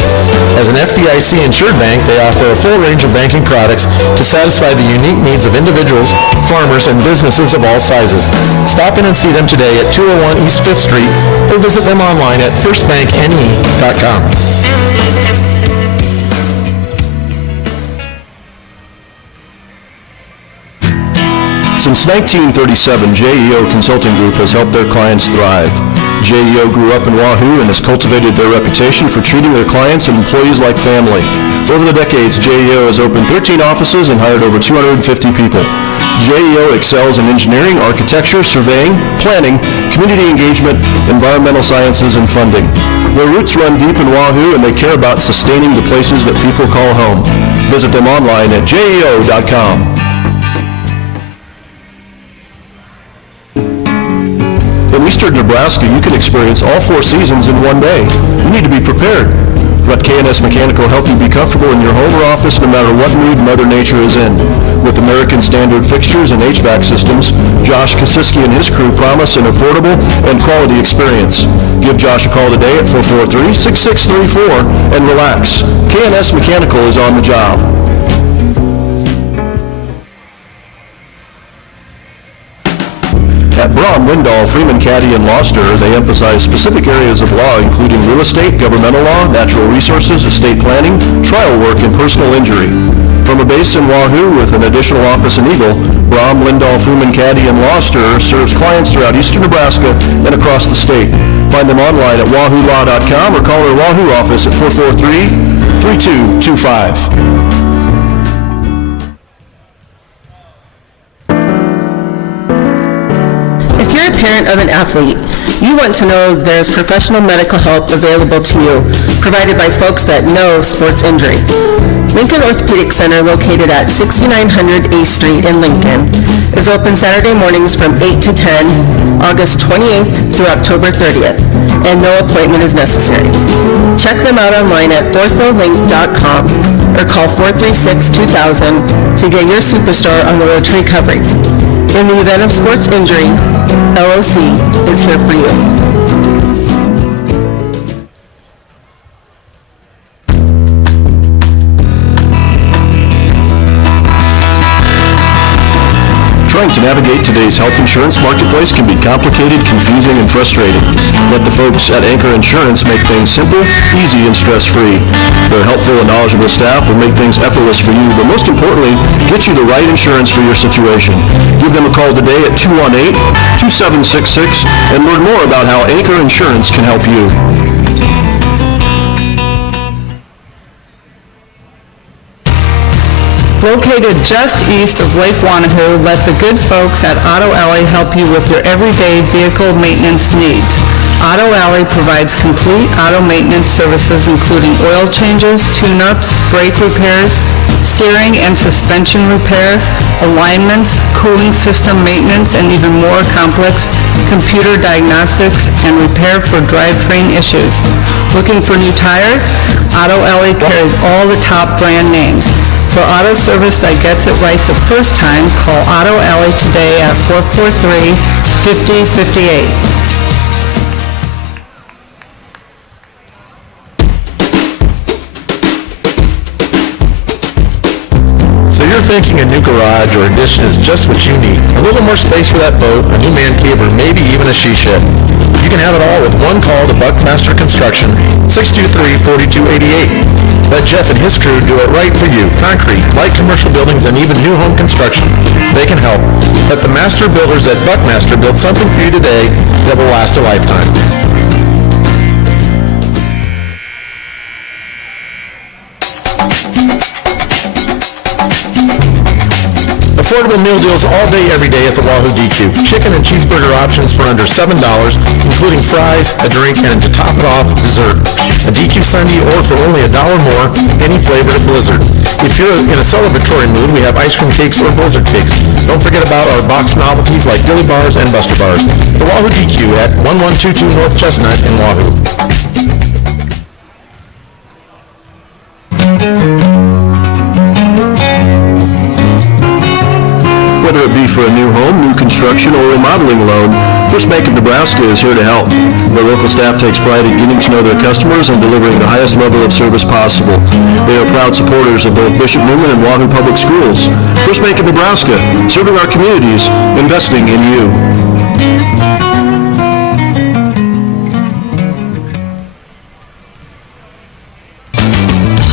As an FDIC-insured bank, they offer a full range of banking products to satisfy the unique needs of individuals, farmers, and businesses of all sizes. Stop in and see them today at 201 East 5th Street or visit them online at firstbankne.com. Since 1937, JEO Consulting Group has helped their clients thrive. JEO grew up in Wahoo and has cultivated their reputation for treating their clients and employees like family. Over the decades, JEO has opened 13 offices and hired over 250 people. JEO excels in engineering, architecture, surveying, planning, community engagement, environmental sciences, and funding. Their roots run deep in Wahoo and they care about sustaining the places that people call home. Visit them online at jeo.com. In eastern Nebraska, you can experience all 4 seasons in one day. You need to be prepared. Let K&S Mechanical help you be comfortable in your home or office no matter what mood Mother Nature is in. With American Standard fixtures and HVAC systems, Josh Kosiski and his crew promise an affordable and quality experience. Give Josh a call today at 443-6634 and relax. K&S Mechanical is on the job. At Braun, Windall, Freeman, Caddy, and Loster, they emphasize specific areas of law including real estate, governmental law, natural resources, estate planning, trial work, and personal injury. From a base in Wahoo with an additional office in Eagle, Braun, Lindahl, Freeman, Caddy, and Loster serves clients throughout eastern Nebraska and across the state. Find them online at wahoolaw.com or call their Wahoo office at 443-3225. Parent of an athlete, you want to know there's professional medical help available to you, provided by folks that know sports injury. Lincoln Orthopedic Center, located at 6900 A Street in Lincoln, is open Saturday mornings from 8 to 10, August 28th through October 30th, and no appointment is necessary. Check them out online at ortholink.com or call 436-2000 to get your superstar on the road to recovery. In the event of sports injury, LOC is here for you. Trying to navigate today's health insurance marketplace can be complicated, confusing, and frustrating. Let the folks at Anchor Insurance make things simple, easy, and stress-free. Their helpful and knowledgeable staff will make things effortless for you, but most importantly, get you the right insurance for your situation. Give them a call today at 218-2766 and learn more about how Anchor Insurance can help you. Located just east of Lake Wahoo, let the good folks at Auto Alley help you with your everyday vehicle maintenance needs. Auto Alley provides complete auto maintenance services including oil changes, tune-ups, brake repairs, steering and suspension repair, alignments, cooling system maintenance, and even more complex computer diagnostics and repair for drivetrain issues. Looking for new tires? Auto Alley carries all the top brand names. For auto service that gets it right the first time, call Auto Alley today at 443-5058. So you're thinking a new garage or addition is just what you need. A little more space for that boat, a new man cave, or maybe even a she shed. You can have it all with one call to Buckmaster Construction, 623-4288. Let Jeff and his crew do it right for you. Concrete, light commercial buildings, and even new home construction. They can help. Let the master builders at Buckmaster build something for you today that will last a lifetime. Affordable meal deals all day, every day at the Wahoo DQ. Chicken and cheeseburger options for under $7, including fries, a drink, and to top it off, dessert. A DQ Sunday or for only $1 more, any flavor of Blizzard. If you're in a celebratory mood, we have ice cream cakes or Blizzard cakes. Don't forget about our box novelties like Dilly Bars and Buster Bars. The Wahoo DQ at 1122 North Chestnut in Wahoo. Whether it be for a new home, new construction, or remodeling loan, First Bank of Nebraska is here to help. Their local staff takes pride in getting to know their customers and delivering the highest level of service possible. They are proud supporters of both Bishop Newman and Wahoo Public Schools. First Bank of Nebraska, serving our communities, investing in you.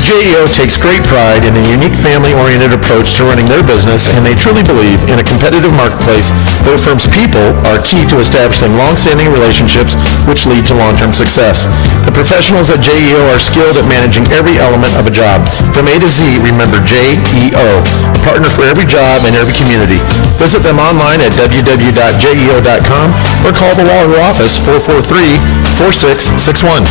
JEO takes great pride in a unique family-oriented approach to running their business, and they truly believe in a competitive marketplace, their firm's people are key to establishing long-standing relationships which lead to long-term success. The professionals at JEO are skilled at managing every element of a job. From A to Z, remember JEO, a partner for every job and every community. Visit them online at www.jeo.com or call the Wahoo office 443-4661.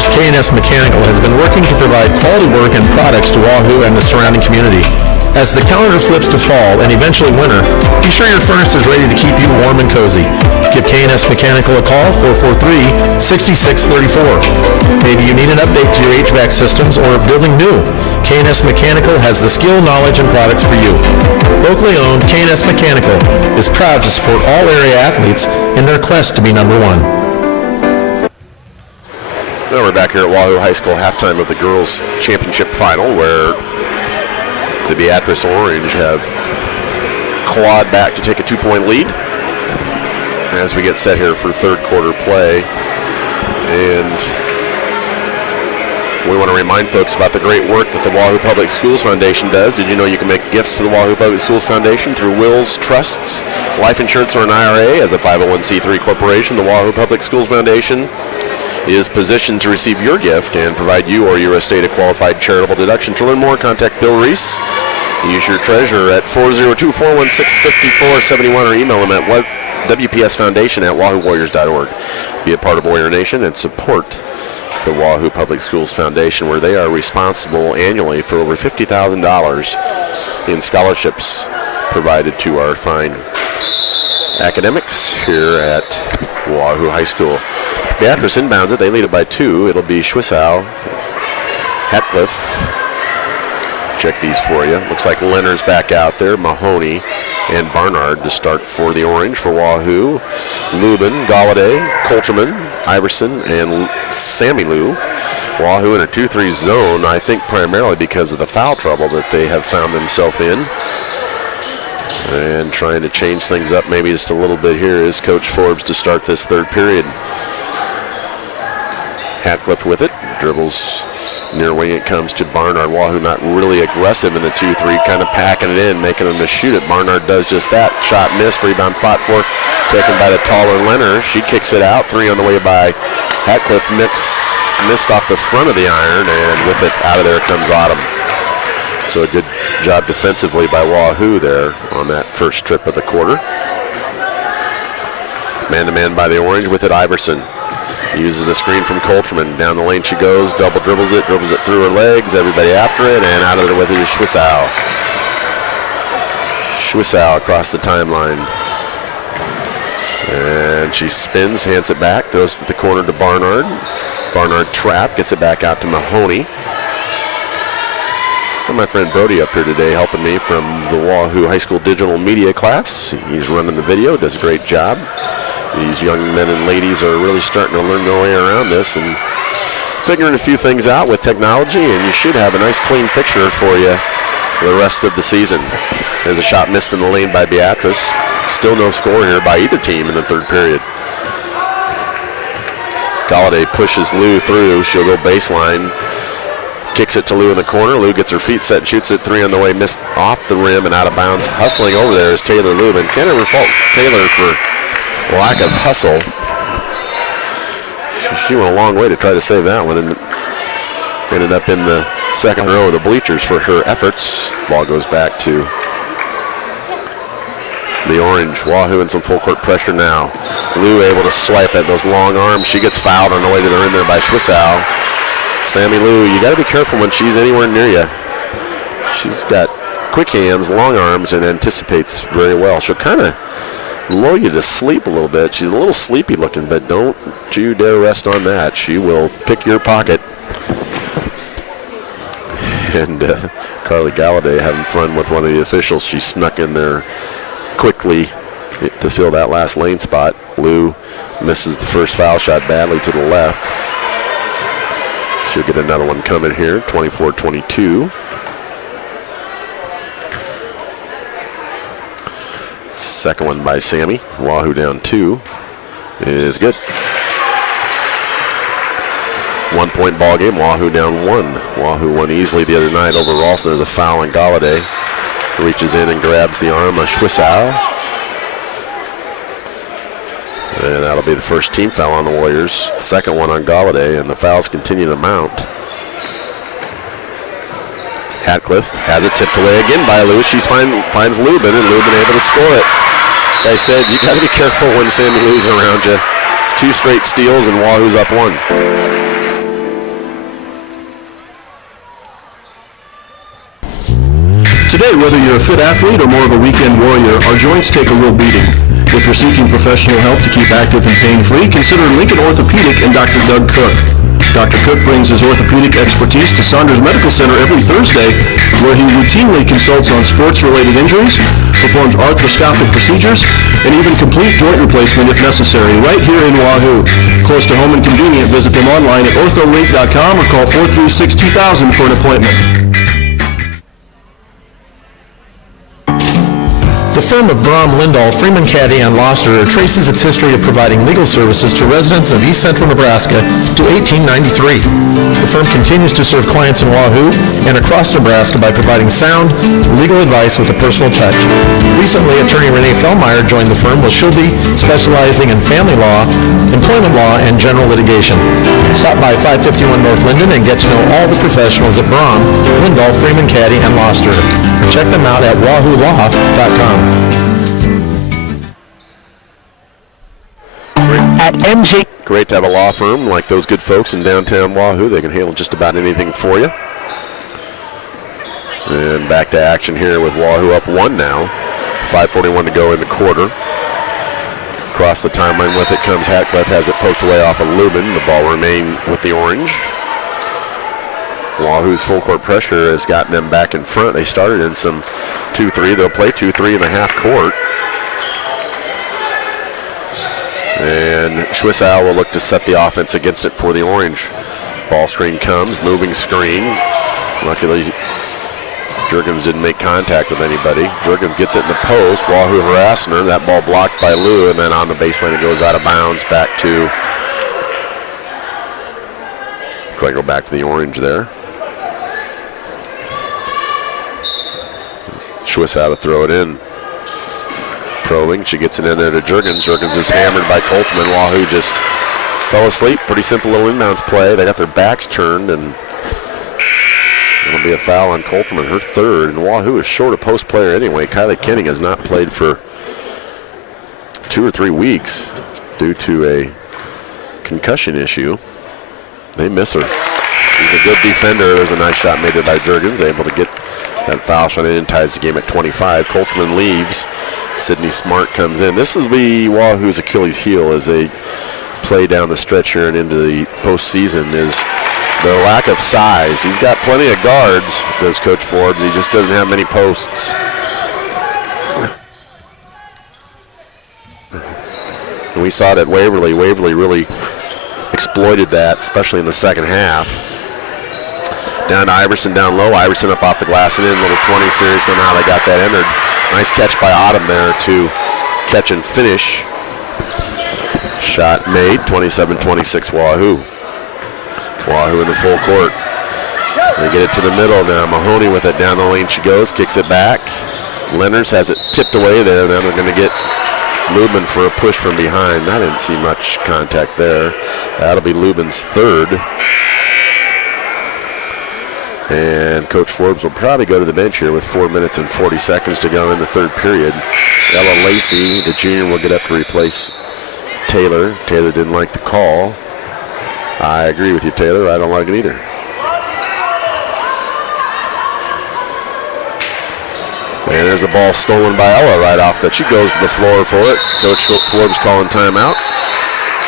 K&S Mechanical has been working to provide quality work and products to Wahoo and the surrounding community. As the calendar flips to fall and eventually winter, be sure your furnace is ready to keep you warm and cozy. Give K&S Mechanical a call, 443-6634. Maybe you need an update to your HVAC systems or are building new. K&S Mechanical has the skill, knowledge, and products for you. Locally owned, K&S Mechanical is proud to support all area athletes in their quest to be number one. Now we're back here at Wahoo High School, halftime of the girls' championship final, where the Beatrice Orange have clawed back to take a 2-point lead as we get set here for third quarter play. And we want to remind folks about the great work that the Wahoo Public Schools Foundation does. Did you know you can make gifts to the Wahoo Public Schools Foundation through wills, trusts, life insurance, or an IRA? As a 501c3 corporation, the Wahoo Public Schools Foundation is positioned to receive your gift and provide you or your estate a qualified charitable deduction. To learn more, contact Bill Reese. Use your treasurer at 402-416-5471 or email him at WPSFoundation@WahooWarriors.org. Be a part of Warrior Nation and support the Wahoo Public Schools Foundation, where they are responsible annually for over $50,000 in scholarships provided to our fine academics here at Wahoo High School. Beatrice inbounds it. They lead it by 2. It'll be Schwissow, Hatcliffe. Check these for you. Looks like Leonard's back out there. Mahoney and Barnard to start for the Orange. For Wahoo, Lubin, Galladay, Colterman, Iverson, and Sammy Lou. Wahoo in a 2-3 zone, I think primarily because of the foul trouble that they have found themselves in. And trying to change things up maybe just a little bit here is Coach Forbes to start this third period. Hatcliffe with it, dribbles near wing, it comes to Barnard. Wahoo not really aggressive in the 2-3, kind of packing it in, making them to shoot it. Barnard does just that. Shot missed, rebound fought for, taken by the taller Leonard. She kicks it out, 3 on the way by Hatcliffe, missed off the front of the iron, and with it out of there comes Autumn. So a good job defensively by Wahoo there on that first trip of the quarter. Man-to-man by the Orange with it, Iverson. Uses a screen from Colterman. Down the lane she goes, double dribbles it through her legs, everybody after it, and out of there with it is Schwissow. Schwissow across the timeline. And she spins, hands it back, throws it to the corner to Barnard. Barnard trap, gets it back out to Mahoney. And my friend Brody up here today helping me from the Wahoo High School Digital Media class. He's running the video, does a great job. These young men and ladies are really starting to learn their way around this and figuring a few things out with technology, and you should have a nice clean picture for you the rest of the season. There's a shot missed in the lane by Beatrice. Still no score here by either team in the third period. Galladay pushes Lou through. She'll go baseline. Kicks it to Lou in the corner. Lou gets her feet set and shoots it 3 on the way. Missed off the rim and out of bounds. Hustling over there is Taylor Lubin. Can't ever fault Taylor for lack of hustle. She went a long way to try to save that one and ended up in the second row of the bleachers for her efforts. Ball goes back to the Orange. Wahoo in some full court pressure now. Lou able to swipe at those long arms. She gets fouled on the way to the rim there by Schwissow. Sammy Lou, you got to be careful when she's anywhere near you. She's got quick hands, long arms, and anticipates very well. She'll kind of lull you to sleep a little bit. She's a little sleepy looking, but don't you dare rest on that. She will pick your pocket. And Carly Galladay having fun with one of the officials. She snuck in there quickly to fill that last lane spot. Lou misses the first foul shot badly to the left. She'll get another one coming here, 24-22. Second one by Sammy. Wahoo down 2 is good. 1 point ball game. Wahoo down 1. Wahoo won easily the other night over Ralston. There's a foul on Galladay. Reaches in and grabs the arm of Schwissow. And that'll be the first team foul on the Warriors. Second one on Galladay, and the fouls continue to mount. Hatcliffe has it tipped away again by Lou. She finds Lubin, and Lubin able to score it. Like I said, you got to be careful when Sammy Lou's around you. It's 2 straight steals, and Wahoo's up 1. Today, whether you're a fit athlete or more of a weekend warrior, our joints take a real beating. If you're seeking professional help to keep active and pain-free, consider Lincoln Orthopedic and Dr. Doug Cook. Dr. Cook brings his orthopedic expertise to Saunders Medical Center every Thursday, where he routinely consults on sports-related injuries, performs arthroscopic procedures, and even complete joint replacement if necessary, right here in Wahoo. Close to home and convenient, visit them online at orthorink.com or call 436-2000 for an appointment. The firm of Brom, Lindahl, Freeman Caddy, and Loster traces its history of providing legal services to residents of East Central Nebraska to 1893. The firm continues to serve clients in Wahoo and across Nebraska by providing sound legal advice with a personal touch. Recently, attorney Renee Fellmeyer joined the firm with Shilby, specializing in family law, employment law, and general litigation. Stop by 551 North Linden and get to know all the professionals at Brom, Lindahl, Freeman Caddy, and Loster. Check them out at wahoolaw.com. At MJ. Great to have a law firm like those good folks in downtown Wahoo. They can handle just about anything for you. And back to action here with Wahoo up 1 now. 5:41 to go in the quarter. Across the timeline with it comes Hatcliffe, has it poked away off of Lubin. The ball remain with the Orange. Wahoo's full court pressure has gotten them back in front. They started in some 2-3. They'll play 2-3 in the half court. And Schwissau will look to set the offense against it for the Orange. Ball screen comes, moving screen. Luckily, Juergens didn't make contact with anybody. Juergens gets it in the post. Wahoo harassing her. That ball blocked by Lou, and then on the baseline it goes out of bounds back to. Looks like go back to the Orange there. Schwissau to throw it in. Probing. She gets it in there to Juergens. Juergens is hammered by Coltman. Wahoo just fell asleep. Pretty simple little inbounds play. They got their backs turned, and it'll be a foul on Coltman, her third. And Wahoo is short a post player anyway. Kylie Kenning has not played for 2 or 3 weeks due to a concussion issue. They miss her. She's a good defender. There's a nice shot made by Juergens, able to get that foul shot in, ties the game at 25. Coltman leaves. Sydney Smart comes in. This will be Wahoo's Achilles heel as they play down the stretch here and into the postseason, is the lack of size. He's got plenty of guards, does Coach Forbes. He just doesn't have many posts. And we saw it at Waverly. Waverly really exploited that, especially in the second half. Down to Iverson down low. Iverson up off the glass and in. Little 20 series. Somehow they got that entered. Nice catch by Autumn there to catch and finish. Shot made. 27-26 Wahoo. Wahoo in the full court. They get it to the middle now. Mahoney with it down the lane. She goes. Kicks it back. Leonards has it tipped away there. Then they're going to get Lubin for a push from behind. I didn't see much contact there. That'll be Lubin's third. And Coach Forbes will probably go to the bench here with 4 minutes and 40 seconds to go in the third period. Ella Lacey, the junior, will get up to replace Taylor. Taylor didn't like the call. I agree with you, Taylor. I don't like it either. And there's a ball stolen by Ella right off that. She goes to the floor for it. Coach Forbes calling timeout.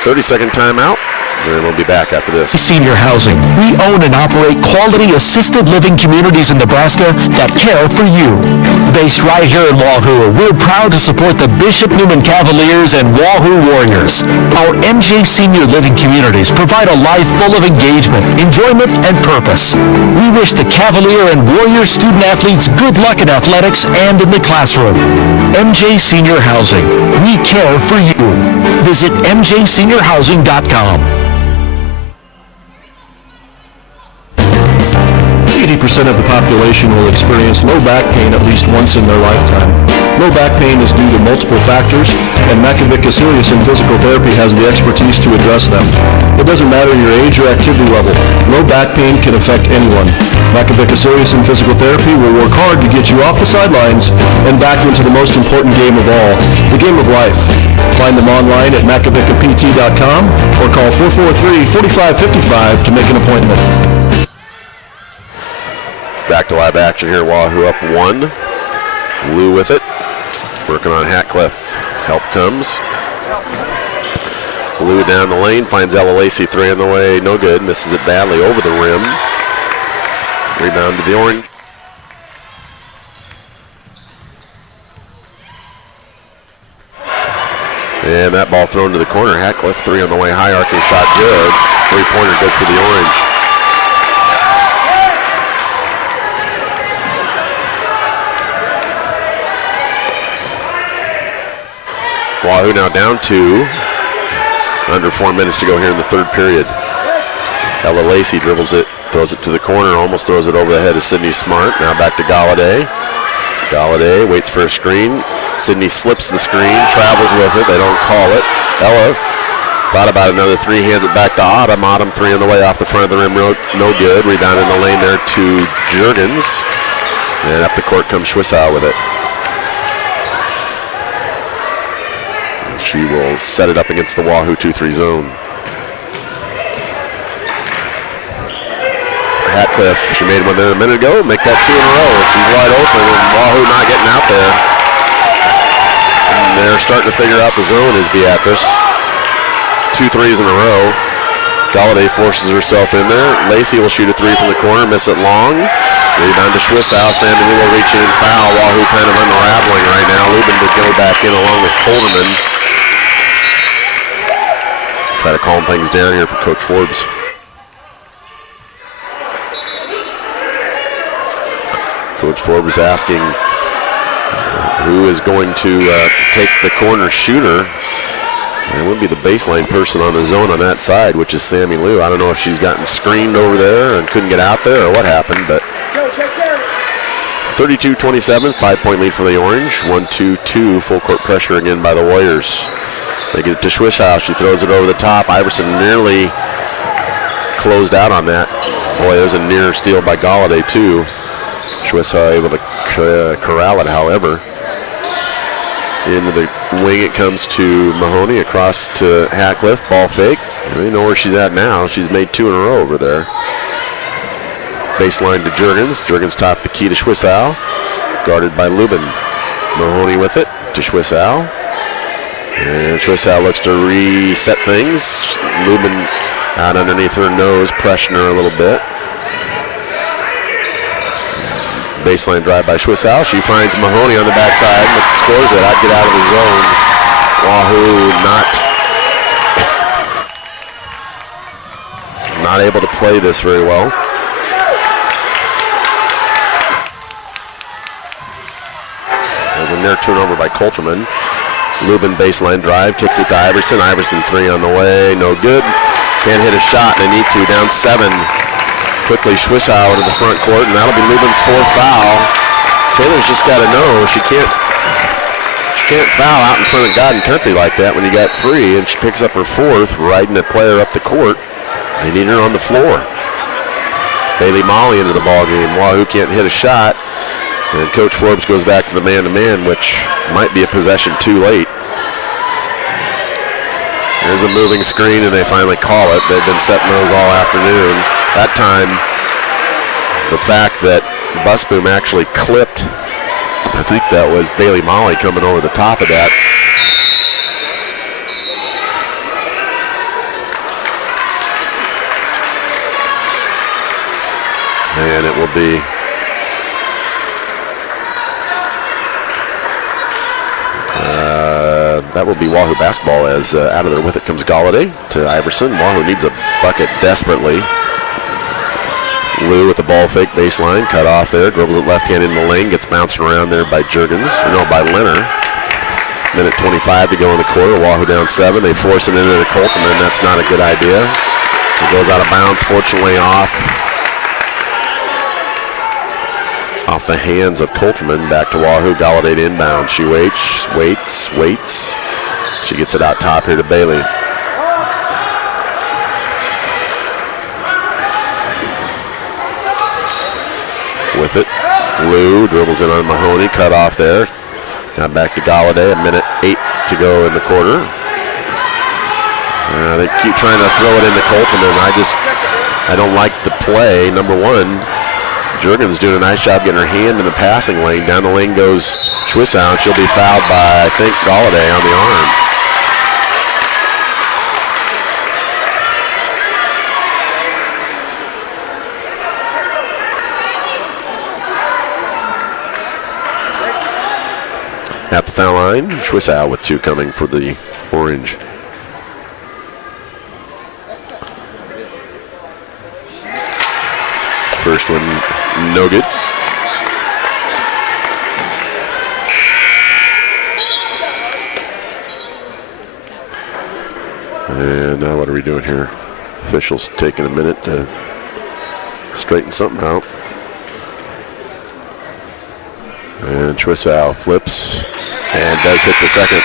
30-second timeout. And we'll be back after this. Senior Housing. We own and operate quality assisted living communities in Nebraska that care for you. Based right here in Wahoo, we're proud to support the Bishop Newman Cavaliers and Wahoo Warriors. Our MJ Senior Living communities provide a life full of engagement, enjoyment, and purpose. We wish the Cavalier and Warrior student athletes good luck in athletics and in the classroom. MJ Senior Housing. We care for you. Visit mjseniorhousing.com. 80% of the population will experience low back pain at least once in their lifetime. Low back pain is due to multiple factors, and Makovic Asilius in Physical Therapy has the expertise to address them. It doesn't matter your age or activity level. Low back pain can affect anyone. Makovic Asilius in Physical Therapy will work hard to get you off the sidelines and back into the most important game of all, the game of life. Find them online at makovicapt.com or call 443-4555 to make an appointment. Back to live action here. Wahoo up 1. Lou with it. Working on Hatcliffe. Help comes. Lou down the lane. Finds Ella Lacey. 3 on the way. No good. Misses it badly over the rim. Rebound to the Orange. And that ball thrown to the corner. Hatcliffe. 3 on the way. High arcing shot. Good. 3-pointer good for the Orange. Wahoo now down 2. Under 4 minutes to go here in the third period. Ella Lacey dribbles it, throws it to the corner, almost throws it over the head of Sydney Smart. Now back to Galladay. Galladay waits for a screen. Sydney slips the screen, travels with it. They don't call it. Ella thought about another 3, hands it back to Autumn. Autumn 3 on the way off the front of the rim, no good. Rebound in the lane there to Juergens. And up the court comes Schwissau with it. She will set it up against the Wahoo 2-3 zone. Hatcliffe, she made one there a minute ago. Make that 2 in a row. She's wide open, and Wahoo not getting out there. And they're starting to figure out the zone as Beatrice. 2 threes in a row. Galladay forces herself in there. Lacey will shoot a three from the corner, miss it long. Rebound to Schwissow. Sandy will reach in and foul. Wahoo kind of unraveling right now. Lubin to go back in along with Colderman. Try to calm things down here for Coach Forbes. Coach Forbes asking who is going to take the corner shooter. And it would be the baseline person on the zone on that side, which is Sammy Lou. I don't know if she's gotten screened over there and couldn't get out there or what happened, but 32-27, 5-point lead for the Orange. 1-2-2, full court pressure again by the Warriors. They get it to Schwissow. She throws it over the top. Iverson nearly closed out on that. Boy, there's a near steal by Galladay, too. Schwissow able to corral it, however. Into the wing it comes to Mahoney, across to Hatcliffe, ball fake. And they know where she's at now. She's made two in a row over there. Baseline to Juergens. Juergens top the key to Schwissow. Guarded by Lubin. Mahoney with it to Schwissow. And Schwissow looks to reset things. Lubin out underneath her nose, pressuring her a little bit. Baseline drive by Schwissow. She finds Mahoney on the backside, but scores it. I'd get out of the zone. Wahoo not able to play this very well. There's a near turnover by Coulterman. Lubin baseline drive, kicks it to Iverson. Iverson three on the way, no good. Can't hit a shot, they need to, down 7. Quickly Schwissow into the front court, and that'll be Lubin's 4th foul. Taylor's just got to know she can't foul out in front of God and Country like that when you got 3, and she picks up her 4th, riding a player up the court. They need her on the floor. Bailey Molly into the ball game. Wahoo can't hit a shot, and Coach Forbes goes back to the man-to-man, which might be a possession too late. There's a moving screen, and they finally call it. They've been setting those all afternoon. That time, the fact that Busboom actually clipped, I think that was Bailey Molly coming over the top of that. And it will be that will be Wahoo basketball as out of there with it comes Galladay to Iverson. Wahoo needs a bucket desperately. Lou with the ball fake baseline, cut off there, dribbles it left-handed in the lane, gets bounced around there by Juergens, by Leonard. Minute 25 to go in the quarter. Wahoo down 7. They force it into the Coulterman. That's not a good idea. It goes out of bounds, fortunately off the hands of Coulterman. Back to Wahoo. Galladay to inbound. She waits. She gets it out top here to Bailey. With it, Lou dribbles in on Mahoney, cut off there. Now back to Galladay, a minute 8 to go in the quarter. They keep trying to throw it into Coulterman. I don't like the play. Number one, Juergens doing a nice job getting her hand in the passing lane. Down the lane goes Schwissow, and she'll be fouled by, I think, Galladay on the arm. At the foul line, Schwissow with 2 coming for the Orange. First one, no good. And now what are we doing here? Officials taking a minute to straighten something out. And Schwissow flips and does hit the second.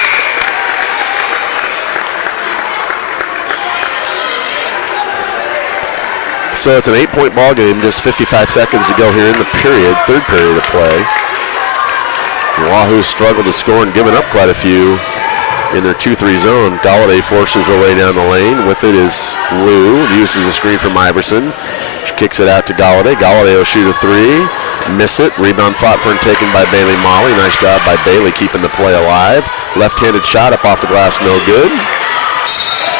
So it's an 8-point ball game, just 55 seconds to go here in the period, third period of play. Wahoo struggled to score and given up quite a few in their 2-3 zone. Galladay forces her way down the lane. With it is Lou, uses a screen from Iverson. She kicks it out to Galladay. Galladay will shoot a 3. Miss it. Rebound fought for and taken by Bailey Molly. Nice job by Bailey keeping the play alive. Left-handed shot up off the glass, no good.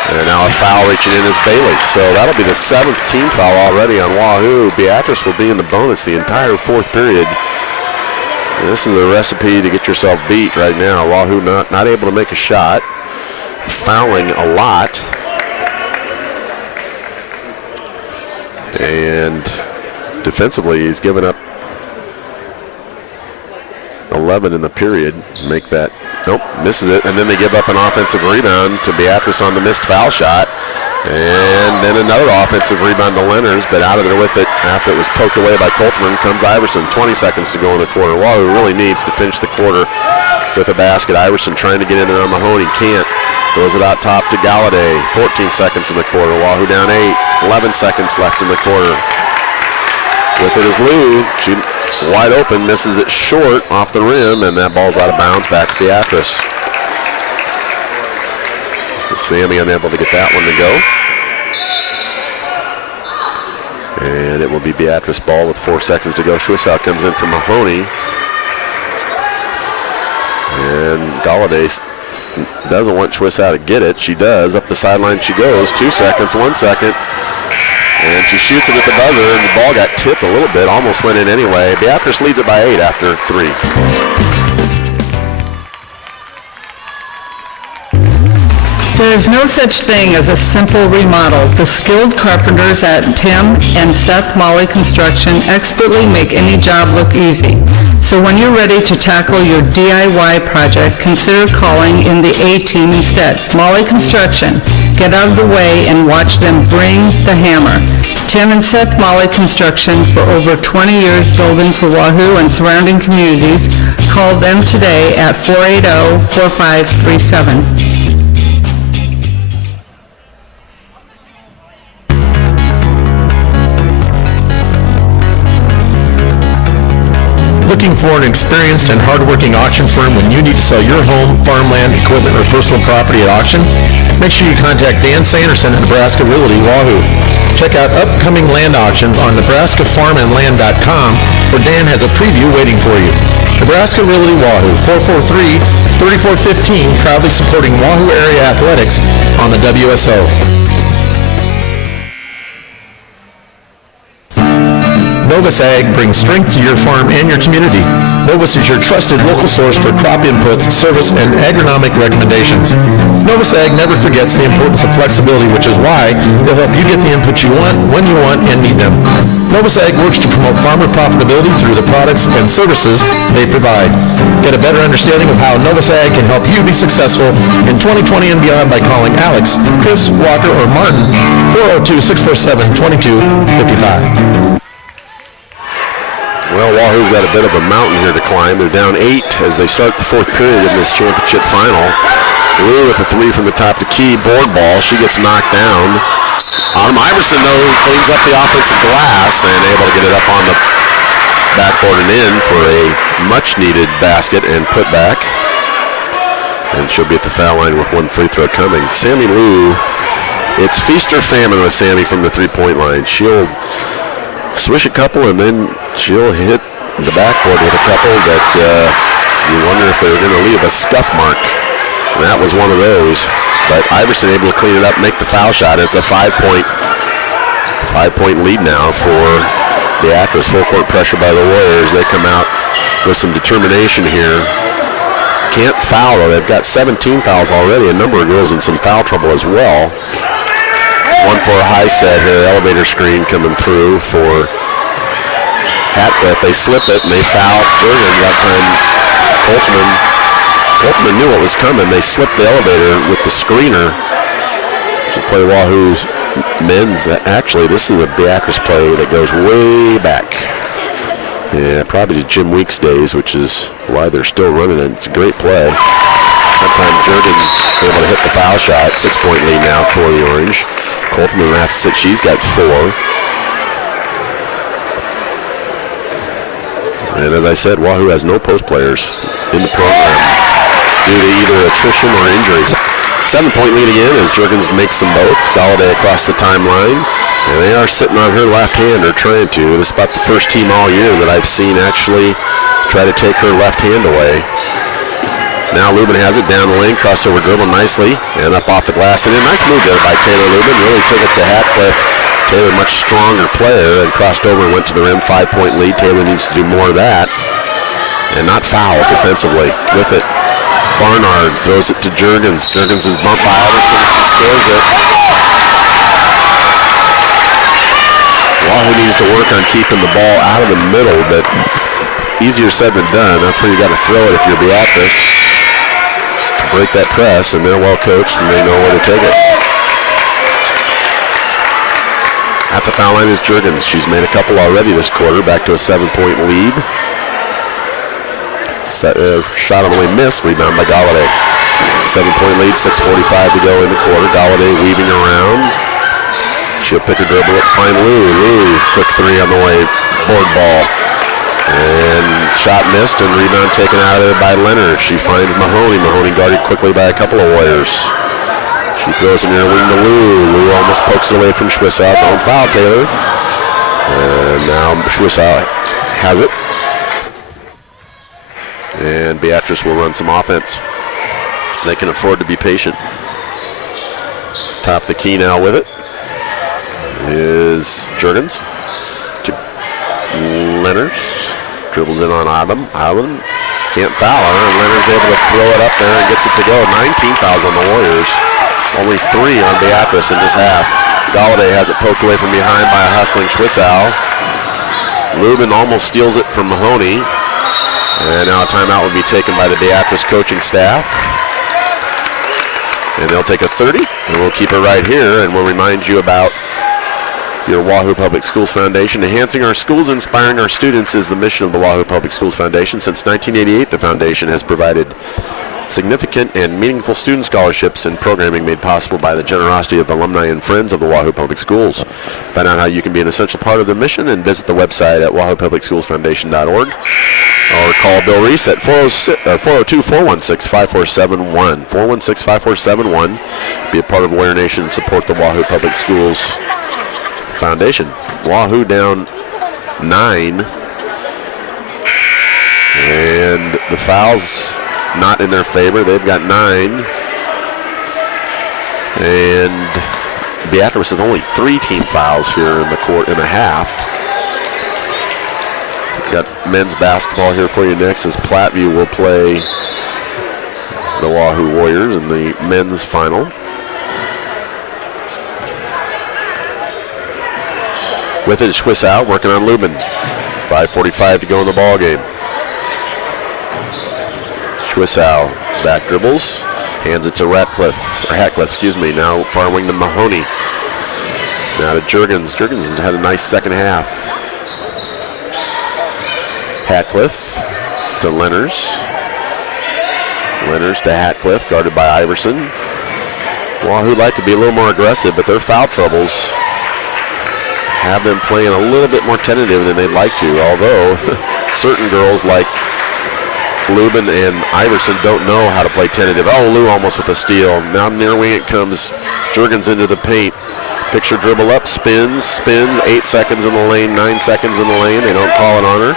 And now a foul reaching in is Bailey. So that'll be the 7th team foul already on Wahoo. Beatrice will be in the bonus the entire 4th period. This is a recipe to get yourself beat right now. Wahoo not able to make a shot. Fouling a lot. And defensively, he's given up 11 in the period. Make that, nope, misses it. And then they give up an offensive rebound to Beatrice on the missed foul shot. And then another offensive rebound to Lenners, but out of there with it after it was poked away by Coltman comes Iverson. 20 seconds to go in the quarter. Wahoo really needs to finish the quarter with a basket. Iverson trying to get in there on Mahoney, can't. Throws it out top to Galladay. 14 seconds in the quarter. Wahoo down 8. 11 seconds left in the quarter. With it is Lou. She wide open, misses it short off the rim, and that ball's out of bounds back to Beatrice. So Sammy unable to get that one to go. And it will be Beatrice ball with 4 seconds to go. Schwissow comes in from Mahoney. And Galladay doesn't want Schwissow to get it. She does. Up the sideline she goes. 2 seconds, 1 second. And she shoots it at the buzzer, and the ball got tipped a little bit. Almost went in anyway. Beatrice leads it by 8 after 3. There is no such thing as a simple remodel. The skilled carpenters at Tim and Seth Molly Construction expertly make any job look easy. So when you're ready to tackle your DIY project, consider calling in the A-Team instead. Molly Construction. Get out of the way and watch them bring the hammer. Tim and Seth Molly Construction, for over 20 years building for Wahoo and surrounding communities. Call them today at 480-4537. Looking for an experienced and hardworking auction firm when you need to sell your home, farmland, equipment, or personal property at auction? Make sure you contact Dan Sanderson at Nebraska Realty Wahoo. Check out upcoming land auctions on nebraskafarmandland.com, where Dan has a preview waiting for you. Nebraska Realty Wahoo, 443-3415, proudly supporting Wahoo area athletics on the WSO. Novus Ag brings strength to your farm and your community. Novus is your trusted local source for crop inputs, service, and agronomic recommendations. Novus Ag never forgets the importance of flexibility, which is why they'll help you get the inputs you want, when you want, and need them. Novus Ag works to promote farmer profitability through the products and services they provide. Get a better understanding of how Novus Ag can help you be successful in 2020 and beyond by calling Alex, Chris, Walker, or Martin, 402-647-2255. Well, Wahoo's got a bit of a mountain here to climb. They're down 8 as they start the 4th period in this championship final. Lou with a 3 from the top of the key. Board ball. She gets knocked down. Iverson, though, cleans up the offensive glass and able to get it up on the backboard and in for a much-needed basket and put back. And she'll be at the foul line with 1 free throw coming. Sammy Lou, it's feast or famine with Sammy from the three-point line. She'll swish a couple, and then she'll hit the backboard with a couple that you wonder if they're going to leave a scuff mark. And that was one of those. But Iverson able to clean it up, make the foul shot. It's a 5-point lead now for Beatrice. Full court pressure by the Warriors. They come out with some determination here. Can't foul, though. They've got 17 fouls already. A number of girls in some foul trouble as well. One for a high set here. Elevator screen coming through for Hatcliffe. They slip it and they foul Jurgen. That time Coltman knew what was coming. They slipped the elevator with the screener. Should play Wahoo's men's. Actually, this is a Beatrice play that goes way back. Yeah, probably to Jim Weeks' days, which is why they're still running it. It's a great play. That time Jurgen able to hit the foul shot. 6-point lead now for the Orange. Coltman will have to sit. She's got 4. And as I said, Wahoo has no post players in the program due to either attrition or injuries. 7-point lead again as Jurgens makes them both. Galladay across the timeline. And they are sitting on her left hand, or trying to. This is about the first team all year that I've seen actually try to take her left hand away. Now Lubin has it down the lane, crossover dribble nicely, and up off the glass and in. Nice move there by Taylor Lubin. Really took it to Hatcliffe. Taylor, much stronger player, and crossed over and went to the rim. 5-point lead. Taylor needs to do more of that. And not foul defensively with it. Barnard throws it to Juergens. Juergens is bumped by Iverson. She scores it. Wahoo needs to work on keeping the ball out of the middle, but easier said than done. That's where you got to throw it if you're Beatrice. Break that press, and they're well coached and they know where to take it. At the foul line is Juergens. She's made a couple already this quarter, back to a 7-point lead. Shot on the way missed, rebound by Galladay. 7-point lead, 6:45 to go in the quarter. Galladay weaving around. She'll pick her dribble up, find Lou. Lou, quick three on the way, board ball. And shot missed and rebound taken out of it by Leonard. She finds Mahoney. Mahoney guarded quickly by a couple of Warriors. She throws it near wing to Lou. Lou almost pokes it away from Schwissow. Don't foul, Taylor. And now Schwissow has it. And Beatrice will run some offense. They can afford to be patient. Top the key now with it is Juergens to Leonard. Dribbles in on Island. Can't foul her, and Leonard's able to throw it up there and gets it to go. 19 fouls on the Warriors. Only 3 on Beatrice in this half. Galladay has it poked away from behind by a hustling Schwissow. Lubin almost steals it from Mahoney. And now a timeout will be taken by the Beatrice coaching staff. And they'll take a 30, and we'll keep it right here, and we'll remind you about your Wahoo Public Schools Foundation. Enhancing our schools, inspiring our students is the mission of the Wahoo Public Schools Foundation. Since 1988, the foundation has provided significant and meaningful student scholarships and programming made possible by the generosity of alumni and friends of the Wahoo Public Schools. Find out how you can be an essential part of the mission and visit the website at wahoopublicschoolsfoundation.org or call Bill Reese at 402-416-5471. 416-5471. Be a part of Warrior Nation and support the Wahoo Public Schools Foundation. Wahoo down 9, and the fouls not in their favor. They've got 9, and Beatrice with only 3 team fouls here in the court in a half. Got men's basketball here for you next as Platteview will play the Wahoo Warriors in the men's final. With it, Schwissow working on Lubin. 5:45 to go in the ball game. Schwissow back dribbles, hands it to Hatcliffe, now far wing to Mahoney. Now to Juergens. Juergens has had a nice second half. Hatcliffe to Leoners. Leoners to Hatcliffe, guarded by Iverson. Wahoo like to be a little more aggressive, but their foul troubles have them playing a little bit more tentative than they'd like to, although certain girls like Lubin and Iverson don't know how to play tentative. Oh, Lou almost with a steal. Now near wing it comes. Juergens into the paint. Picture dribble up, spins. 8 seconds in the lane, 9 seconds in the lane. They don't call it on her.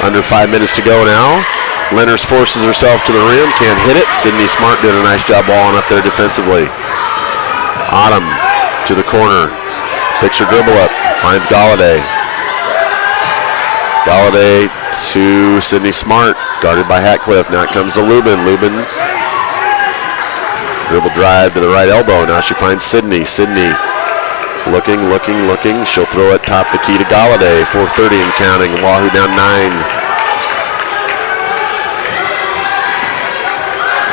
Under 5 minutes to go now. Leonard forces herself to the rim, can't hit it. Sydney Smart did a nice job balling up there defensively. Autumn to the corner. Picture dribble up, finds Galladay. Galladay to Sydney Smart, guarded by Hatcliffe. Now it comes to Lubin. Lubin, dribble drive to the right elbow. Now she finds Sydney. Sydney looking. She'll throw it top the key to Galladay. 4:30 and counting. Wahoo down 9.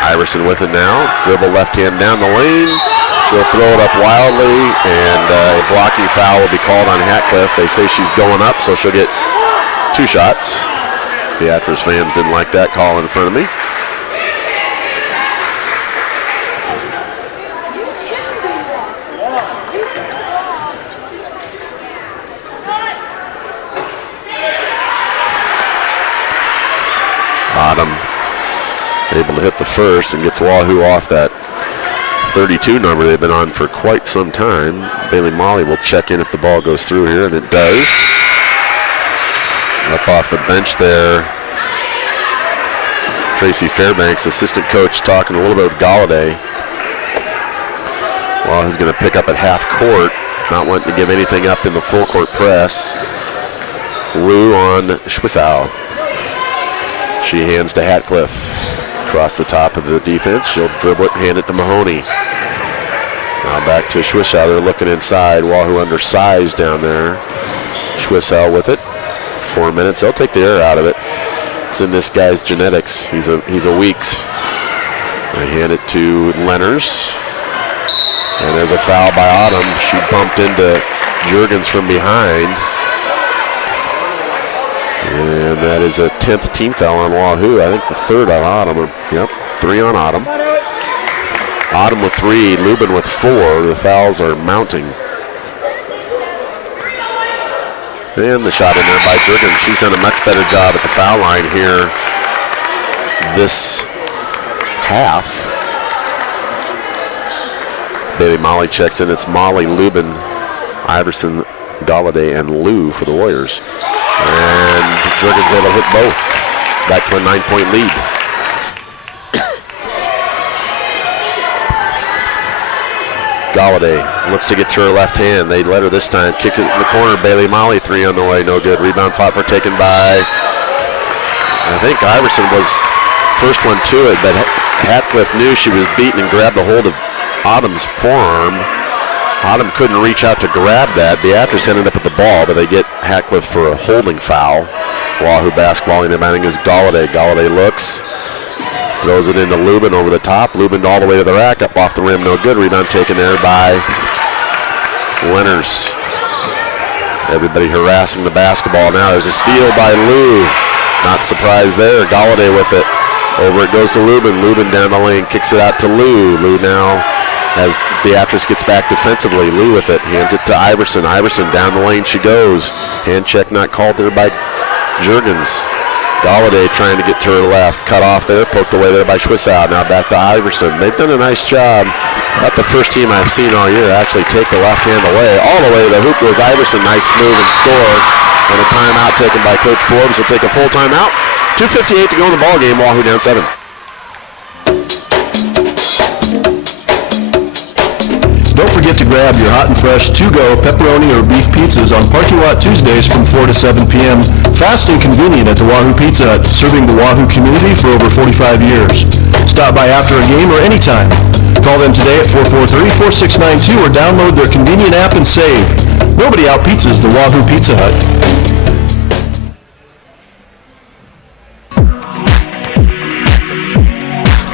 Iverson with it now. Dribble left hand down the lane. She'll throw it up wildly, and a blocking foul will be called on Hatcliffe. They say she's going up, so she'll get 2 shots. Beatrice fans didn't like that call in front of me. Autumn able to hit the first and gets Wahoo off that 32 number they've been on for quite some time. Bailey Molly will check in if the ball goes through here, and it does. Up off the bench there Tracy Fairbanks, assistant coach, talking a little bit with Galladay. Well, he's going to pick up at half court, not wanting to give anything up in the full court press. Lou on Schwissow. She hands to Hatcliffe. Across the top of the defense, she'll dribble it, hand it to Mahoney. Now back to Schwissow. They're looking inside. Wahoo undersized down there. Schwissow with it. 4 minutes. They'll take the air out of it. It's in this guy's genetics. He's a Weeks. They hand it to Lenners. And there's a foul by Autumn. She bumped into Juergens from behind. And that is a 10th team foul on Wahoo. I think the third on Autumn. Yep, 3 on Autumn. Autumn with 3, Lubin with 4. The fouls are mounting. And the shot in there by Juergens. She's done a much better job at the foul line here this half. Bailey Molly checks in. It's Molly, Lubin, Iverson, Galladay, and Lou for the Warriors. And Juergens able to hit both. Back to a 9-point lead. Galladay looks to get to her left hand. They let her this time. Kick it in the corner. Bailey Molly, 3 on the way. No good. Rebound fought for, taken by, I think Iverson was first one to it, but Hatcliffe knew she was beaten and grabbed a hold of Autumn's forearm. Autumn couldn't reach out to grab that. Beatrice ended up with the ball, but they get Hatcliffe for a holding foul. Wahoo basketball inbounding is Galladay. Galladay looks. Throws it into Lubin over the top. Lubin all the way to the rack, up off the rim, no good. Rebound taken there by Lenners. Everybody harassing the basketball now. There's a steal by Lou. Not surprised there. Galladay with it. Over it goes to Lubin. Lubin down the lane, kicks it out to Lou. Lou now, as Beatrice gets back defensively. Lou with it, hands it to Iverson. Iverson down the lane she goes. Hand check not called there by Juergens. Galladay trying to get to her left. Cut off there, poked away there by Schwissow. Now back to Iverson. They've done a nice job. Not the first team I've seen all year actually take the left hand away. All the way to the hoop goes Iverson. Nice move and score. And a timeout taken by Coach Forbes. Will take a full timeout. 2:58 to go in the ball game. Wahoo down 7. Don't forget to grab your hot and fresh to-go pepperoni or beef pizzas on Parking Lot Tuesdays from 4 to 7 p.m. Fast and convenient at the Wahoo Pizza Hut, serving the Wahoo community for over 45 years. Stop by after a game or anytime. Call them today at 443-4692 or download their convenient app and save. Nobody out-pizzas the Wahoo Pizza Hut.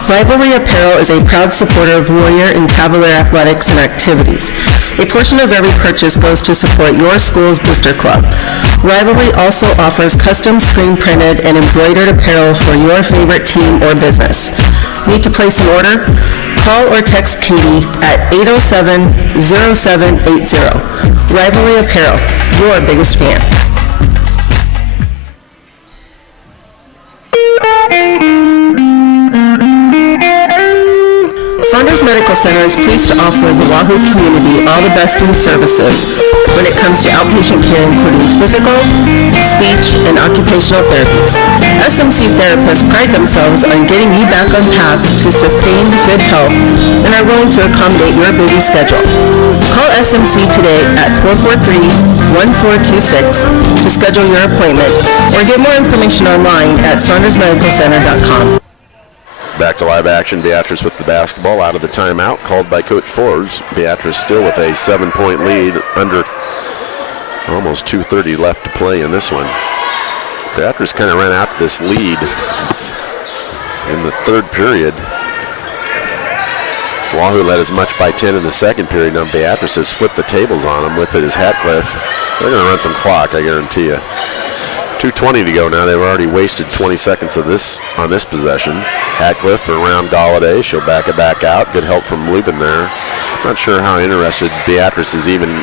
Rivalry Apparel is a proud supporter of Warrior and Cavalier athletics and activities. A portion of every purchase goes to support your school's booster club. Rivalry also offers custom screen-printed and embroidered apparel for your favorite team or business. Need to place an order? Call or text Katie at 807-0780. Rivalry Apparel, your biggest fan. Saunders Medical Center is pleased to offer the Wahoo community all the best in services when it comes to outpatient care, including physical, speech, and occupational therapies. SMC therapists pride themselves on getting you back on path to sustained good health and are willing to accommodate your busy schedule. Call SMC today at 443-1426 to schedule your appointment or get more information online at saundersmedicalcenter.com. Back to live action. Beatrice with the basketball out of the timeout called by Coach Forbes. Beatrice still with a 7-point lead, under almost 2:30 left to play in this one. Beatrice kind of ran out to this lead in the third period. Wahoo led as much by 10 in the second period. Now Beatrice has flipped the tables on them. With it is Hatcliffe. They're going to run some clock, I guarantee you. 2:20 to go now. They've already wasted 20 seconds of this on this possession. Hatcliffe around Galladay. She'll back it back out. Good help from Lubin there. Not sure how interested Beatrice is even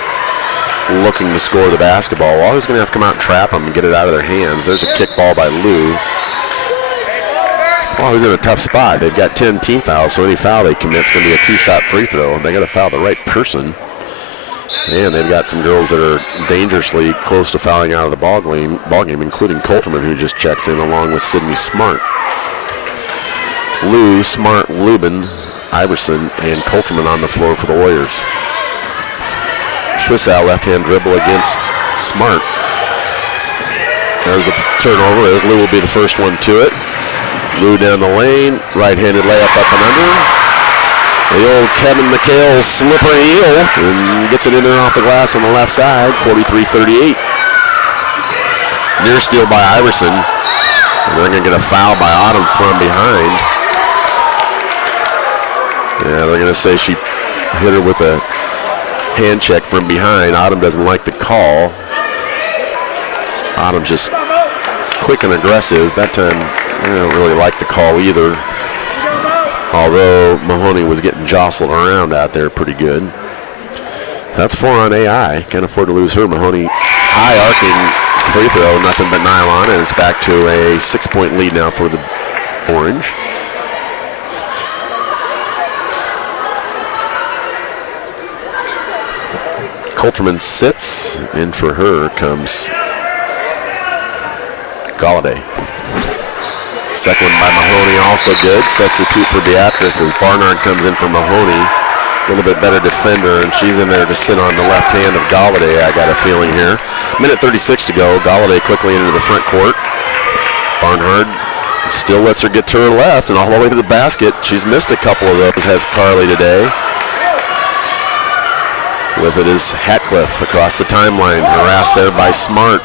looking to score the basketball. Wahoo's going to have to come out and trap them and get it out of their hands. There's a kick ball by Lou. Wahoo's in a tough spot. They've got 10 team fouls, so any foul they commit is going to be a 2-shot free throw. They got to foul the right person. And they've got some girls that are dangerously close to fouling out of the ball game, including Coulterman, who just checks in along with Sydney Smart. with Lou, Smart, Lubin, Iverson, and Coulterman on the floor for the Warriors. Schwissow left-hand dribble against Smart. There's a turnover as Lou will be the first one to it. Lou down the lane, right-handed layup up and under. The old Kevin McHale slippery heel and gets it in there off the glass on the left side, 43-38. Near steal by Iverson. And they're going to get a foul by Autumn from behind. Yeah, they're going to say she hit her with a hand check from behind. Autumn doesn't like the call. Autumn's just quick and aggressive. That time, I don't really like the call either. Although Mahoney was getting jostled around out there pretty good. That's 4 on AI. Can't afford to lose her. Mahoney high arcing free throw, nothing but nylon, and it's back to a 6-point lead now for the Orange. Coulterman sits. In for her comes Galladay. Second one by Mahoney, also good. Substitute for Beatrice as Barnard comes in for Mahoney. A little bit better defender, and she's in there to sit on the left hand of Galladay, I got a feeling here. Minute 36 to go. Galladay quickly into the front court. Barnard still lets her get to her left and all the way to the basket. She's missed a couple of those, has Carly today. With it is Hatcliffe across the timeline, harassed there by Smart.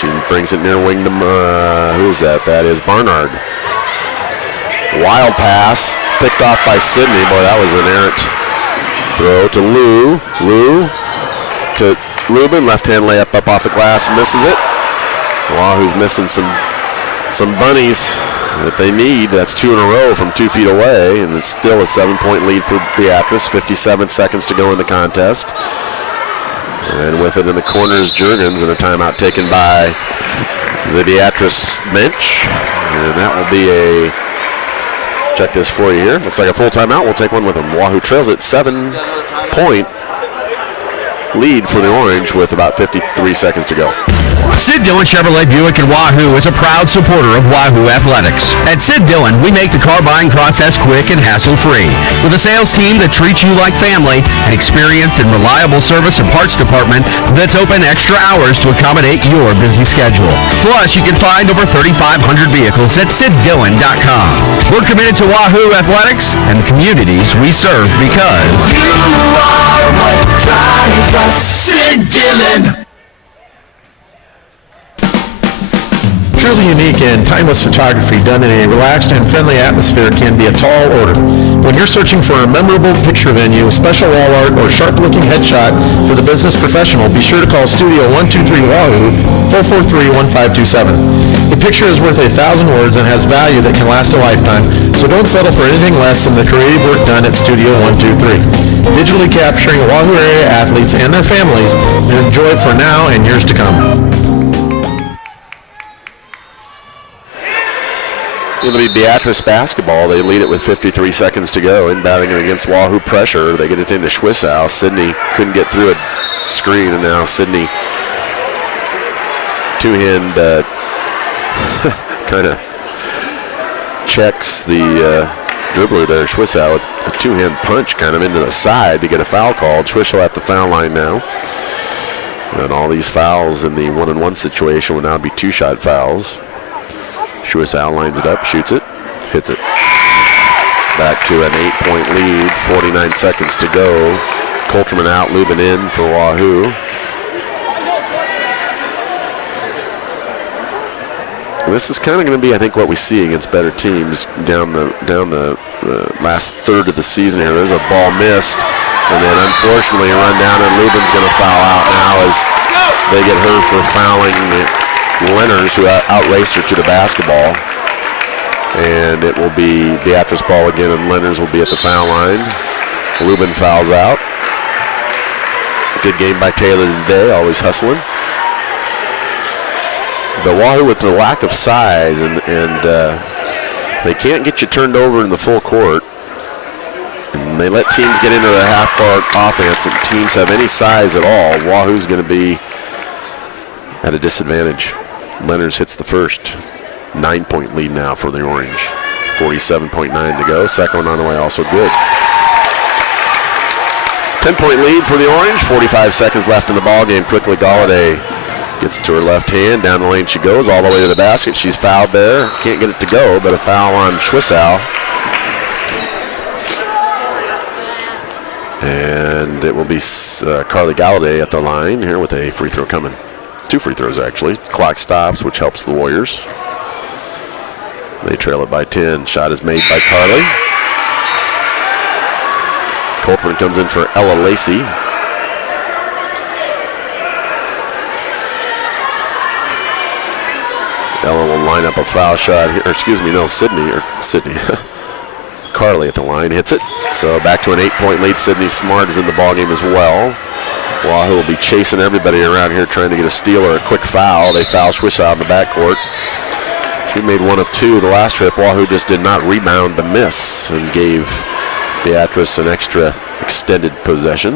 She brings it near wing to, who's that? That is Barnard. Wild pass, picked off by Sydney. Boy, that was an errant throw to Lou. Lou to Rubin, left-hand layup up off the glass, misses it. Wahoo's missing some bunnies that they need. That's 2 in a row from 2 feet away, and it's still a 7-point lead for Beatrice. 57 seconds to go in the contest. And with it in the corner is Juergens, and a timeout taken by the Beatrice bench. And that will be a, check this for you here. Looks like a full timeout. We'll take one with them. Wahoo trails at 7-point lead for the Orange with about 53 seconds to go. Sid Dillon Chevrolet Buick and Wahoo is a proud supporter of Wahoo Athletics. At Sid Dillon, we make the car buying process quick and hassle-free. With a sales team that treats you like family, an experienced and reliable service and parts department that's open extra hours to accommodate your busy schedule. Plus, you can find over 3,500 vehicles at SidDillon.com. We're committed to Wahoo Athletics and the communities we serve because you are what drives us. Sid Dillon. Truly unique and timeless photography done in a relaxed and friendly atmosphere can be a tall order. When you're searching for a memorable picture venue, special wall art, or sharp-looking headshot for the business professional, be sure to call Studio 123 Wahoo, 443-1527. The picture is worth 1,000 words and has value that can last a lifetime, so don't settle for anything less than the creative work done at Studio 123. Digitally capturing Wahoo area athletes and their families, and enjoy it for now and years to come. It'll be Beatrice basketball. They lead it with 53 seconds to go. Inbounding it against Wahoo pressure. They get it into Schwissow. Sydney couldn't get through a screen, and now Sydney two-hand kind of checks the dribbler there, Schwissow, with a two-hand punch kind of into the side to get a foul called. Schwissow at the foul line now. And all these fouls in the one-on-one situation will now be two-shot fouls. Schwissow lines it up, shoots it, hits it. Back to an 8-point lead, 49 seconds to go. Coulterman out, Lubin in for Wahoo. This is kind of going to be, I think, what we see against better teams down the last third of the season here. There's a ball missed, and then unfortunately a run down, and Lubin's going to foul out now as they get her for fouling Lenners, who outraced her to the basketball. And it will be Beatrice ball again, and Lenners will be at the foul line. Lubin fouls out. Good game by Taylor today, always hustling. The Wahoo with the lack of size, and they can't get you turned over in the full court. And they let teams get into the half-court offense, and teams have any size at all. Wahoo's going to be at a disadvantage. Lenners hits the first. 9-point lead now for the Orange. 47.9 to go. Second one on the way, also good. 10-point lead for the Orange. 45 seconds left in the ball game. Quickly, Galladay gets to her left hand. Down the lane she goes, all the way to the basket. She's fouled there. Can't get it to go, but a foul on Schwissow. And it will be Carly Galladay at the line here with a free throw coming. 2 free throws, actually. Clock stops, which helps the Warriors. They trail it by 10. Shot is made by Carly. Copeland comes in for Ella Lacey. Ella will line up a foul shot here. Sydney. Carly at the line hits it. So back to an 8-point lead. Sydney Smart is in the ballgame as well. Wahoo will be chasing everybody around here trying to get a steal or a quick foul. They foul Schwissow in the backcourt. She made 1 of 2 the last trip. Wahoo just did not rebound the miss and gave Beatrice an extra extended possession.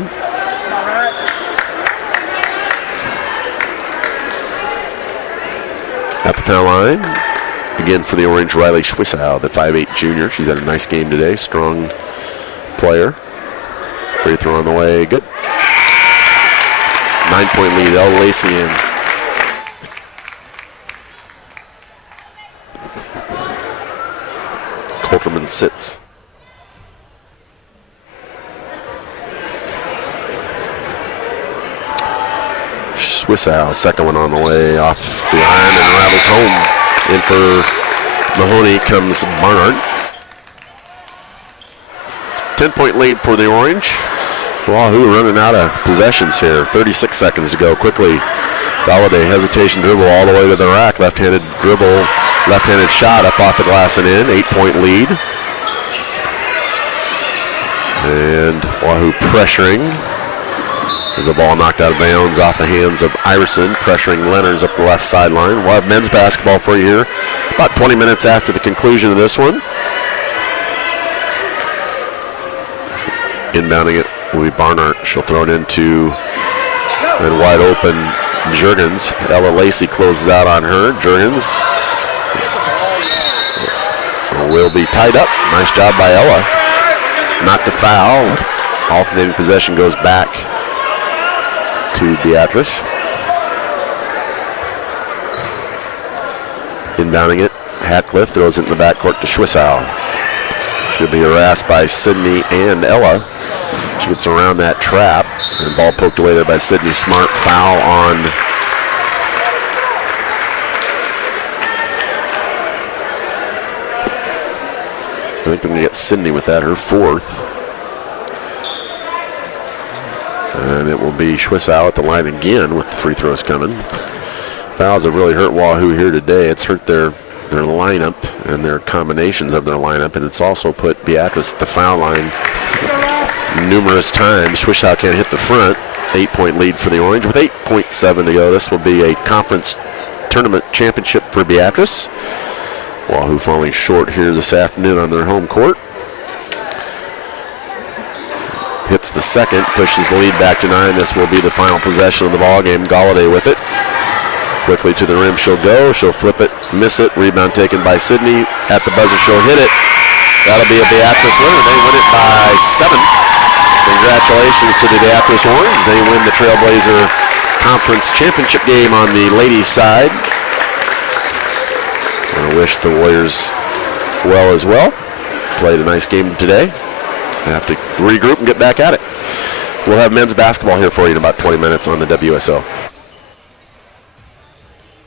At the foul line, again for the Orange, Riley Schwissow, the 5'8 junior. She's had a nice game today. Strong player. Free throw on the way. Good. 9-point lead. El Lacey in. Coulterman sits. Schwissow, second one on the way off the iron and rattles home. In for Mahoney comes Barnard. 10-point lead for the Orange. Wahoo running out of possessions here. 36 seconds to go. Quickly, Galladay hesitation dribble all the way to the rack. Left-handed dribble, left-handed shot up off the glass and in. 8-point lead. And Wahoo pressuring. There's a ball knocked out of bounds off the hands of Iverson, pressuring Leonards up the left sideline. We'll have men's basketball for you here about 20 minutes after the conclusion of this one. Inbounding it will be Barnard. She'll throw it into and wide open Juergens. Ella Lacey closes out on her. Juergens will be tied up. Nice job by Ella. Not to foul. Alternating possession goes back to Beatrice. Inbounding it, Hatcliffe throws it in the backcourt to Schwissow. She'll be harassed by Sydney and Ella. She gets around that trap, and the ball poked away there by Sydney Smart. Foul on I think we're going to get Sydney with that, her 4th. And it will be Schwissow at the line again with the free throws coming. Fouls have really hurt Wahoo here today. It's hurt their lineup and their combinations of their lineup, and it's also put Beatrice at the foul line numerous times. Schwissow can't hit the front. 8-point lead for the Orange with 8.7 to go. This will be a conference tournament championship for Beatrice. Wahoo falling short here this afternoon on their home court. Hits the second, pushes the lead back to 9. This will be the final possession of the ball game. Galladay with it. Quickly to the rim she'll go. She'll flip it, miss it. Rebound taken by Sydney. At the buzzer she'll hit it. That'll be a Beatrice winner. They win it by 7. Congratulations to the Beatrice Orange. They win the Trailblazer Conference Championship game on the ladies' side. I wish the Warriors well as well. Played a nice game today. Have to regroup and get back at it. We'll have men's basketball here for you in about 20 minutes on the WSO.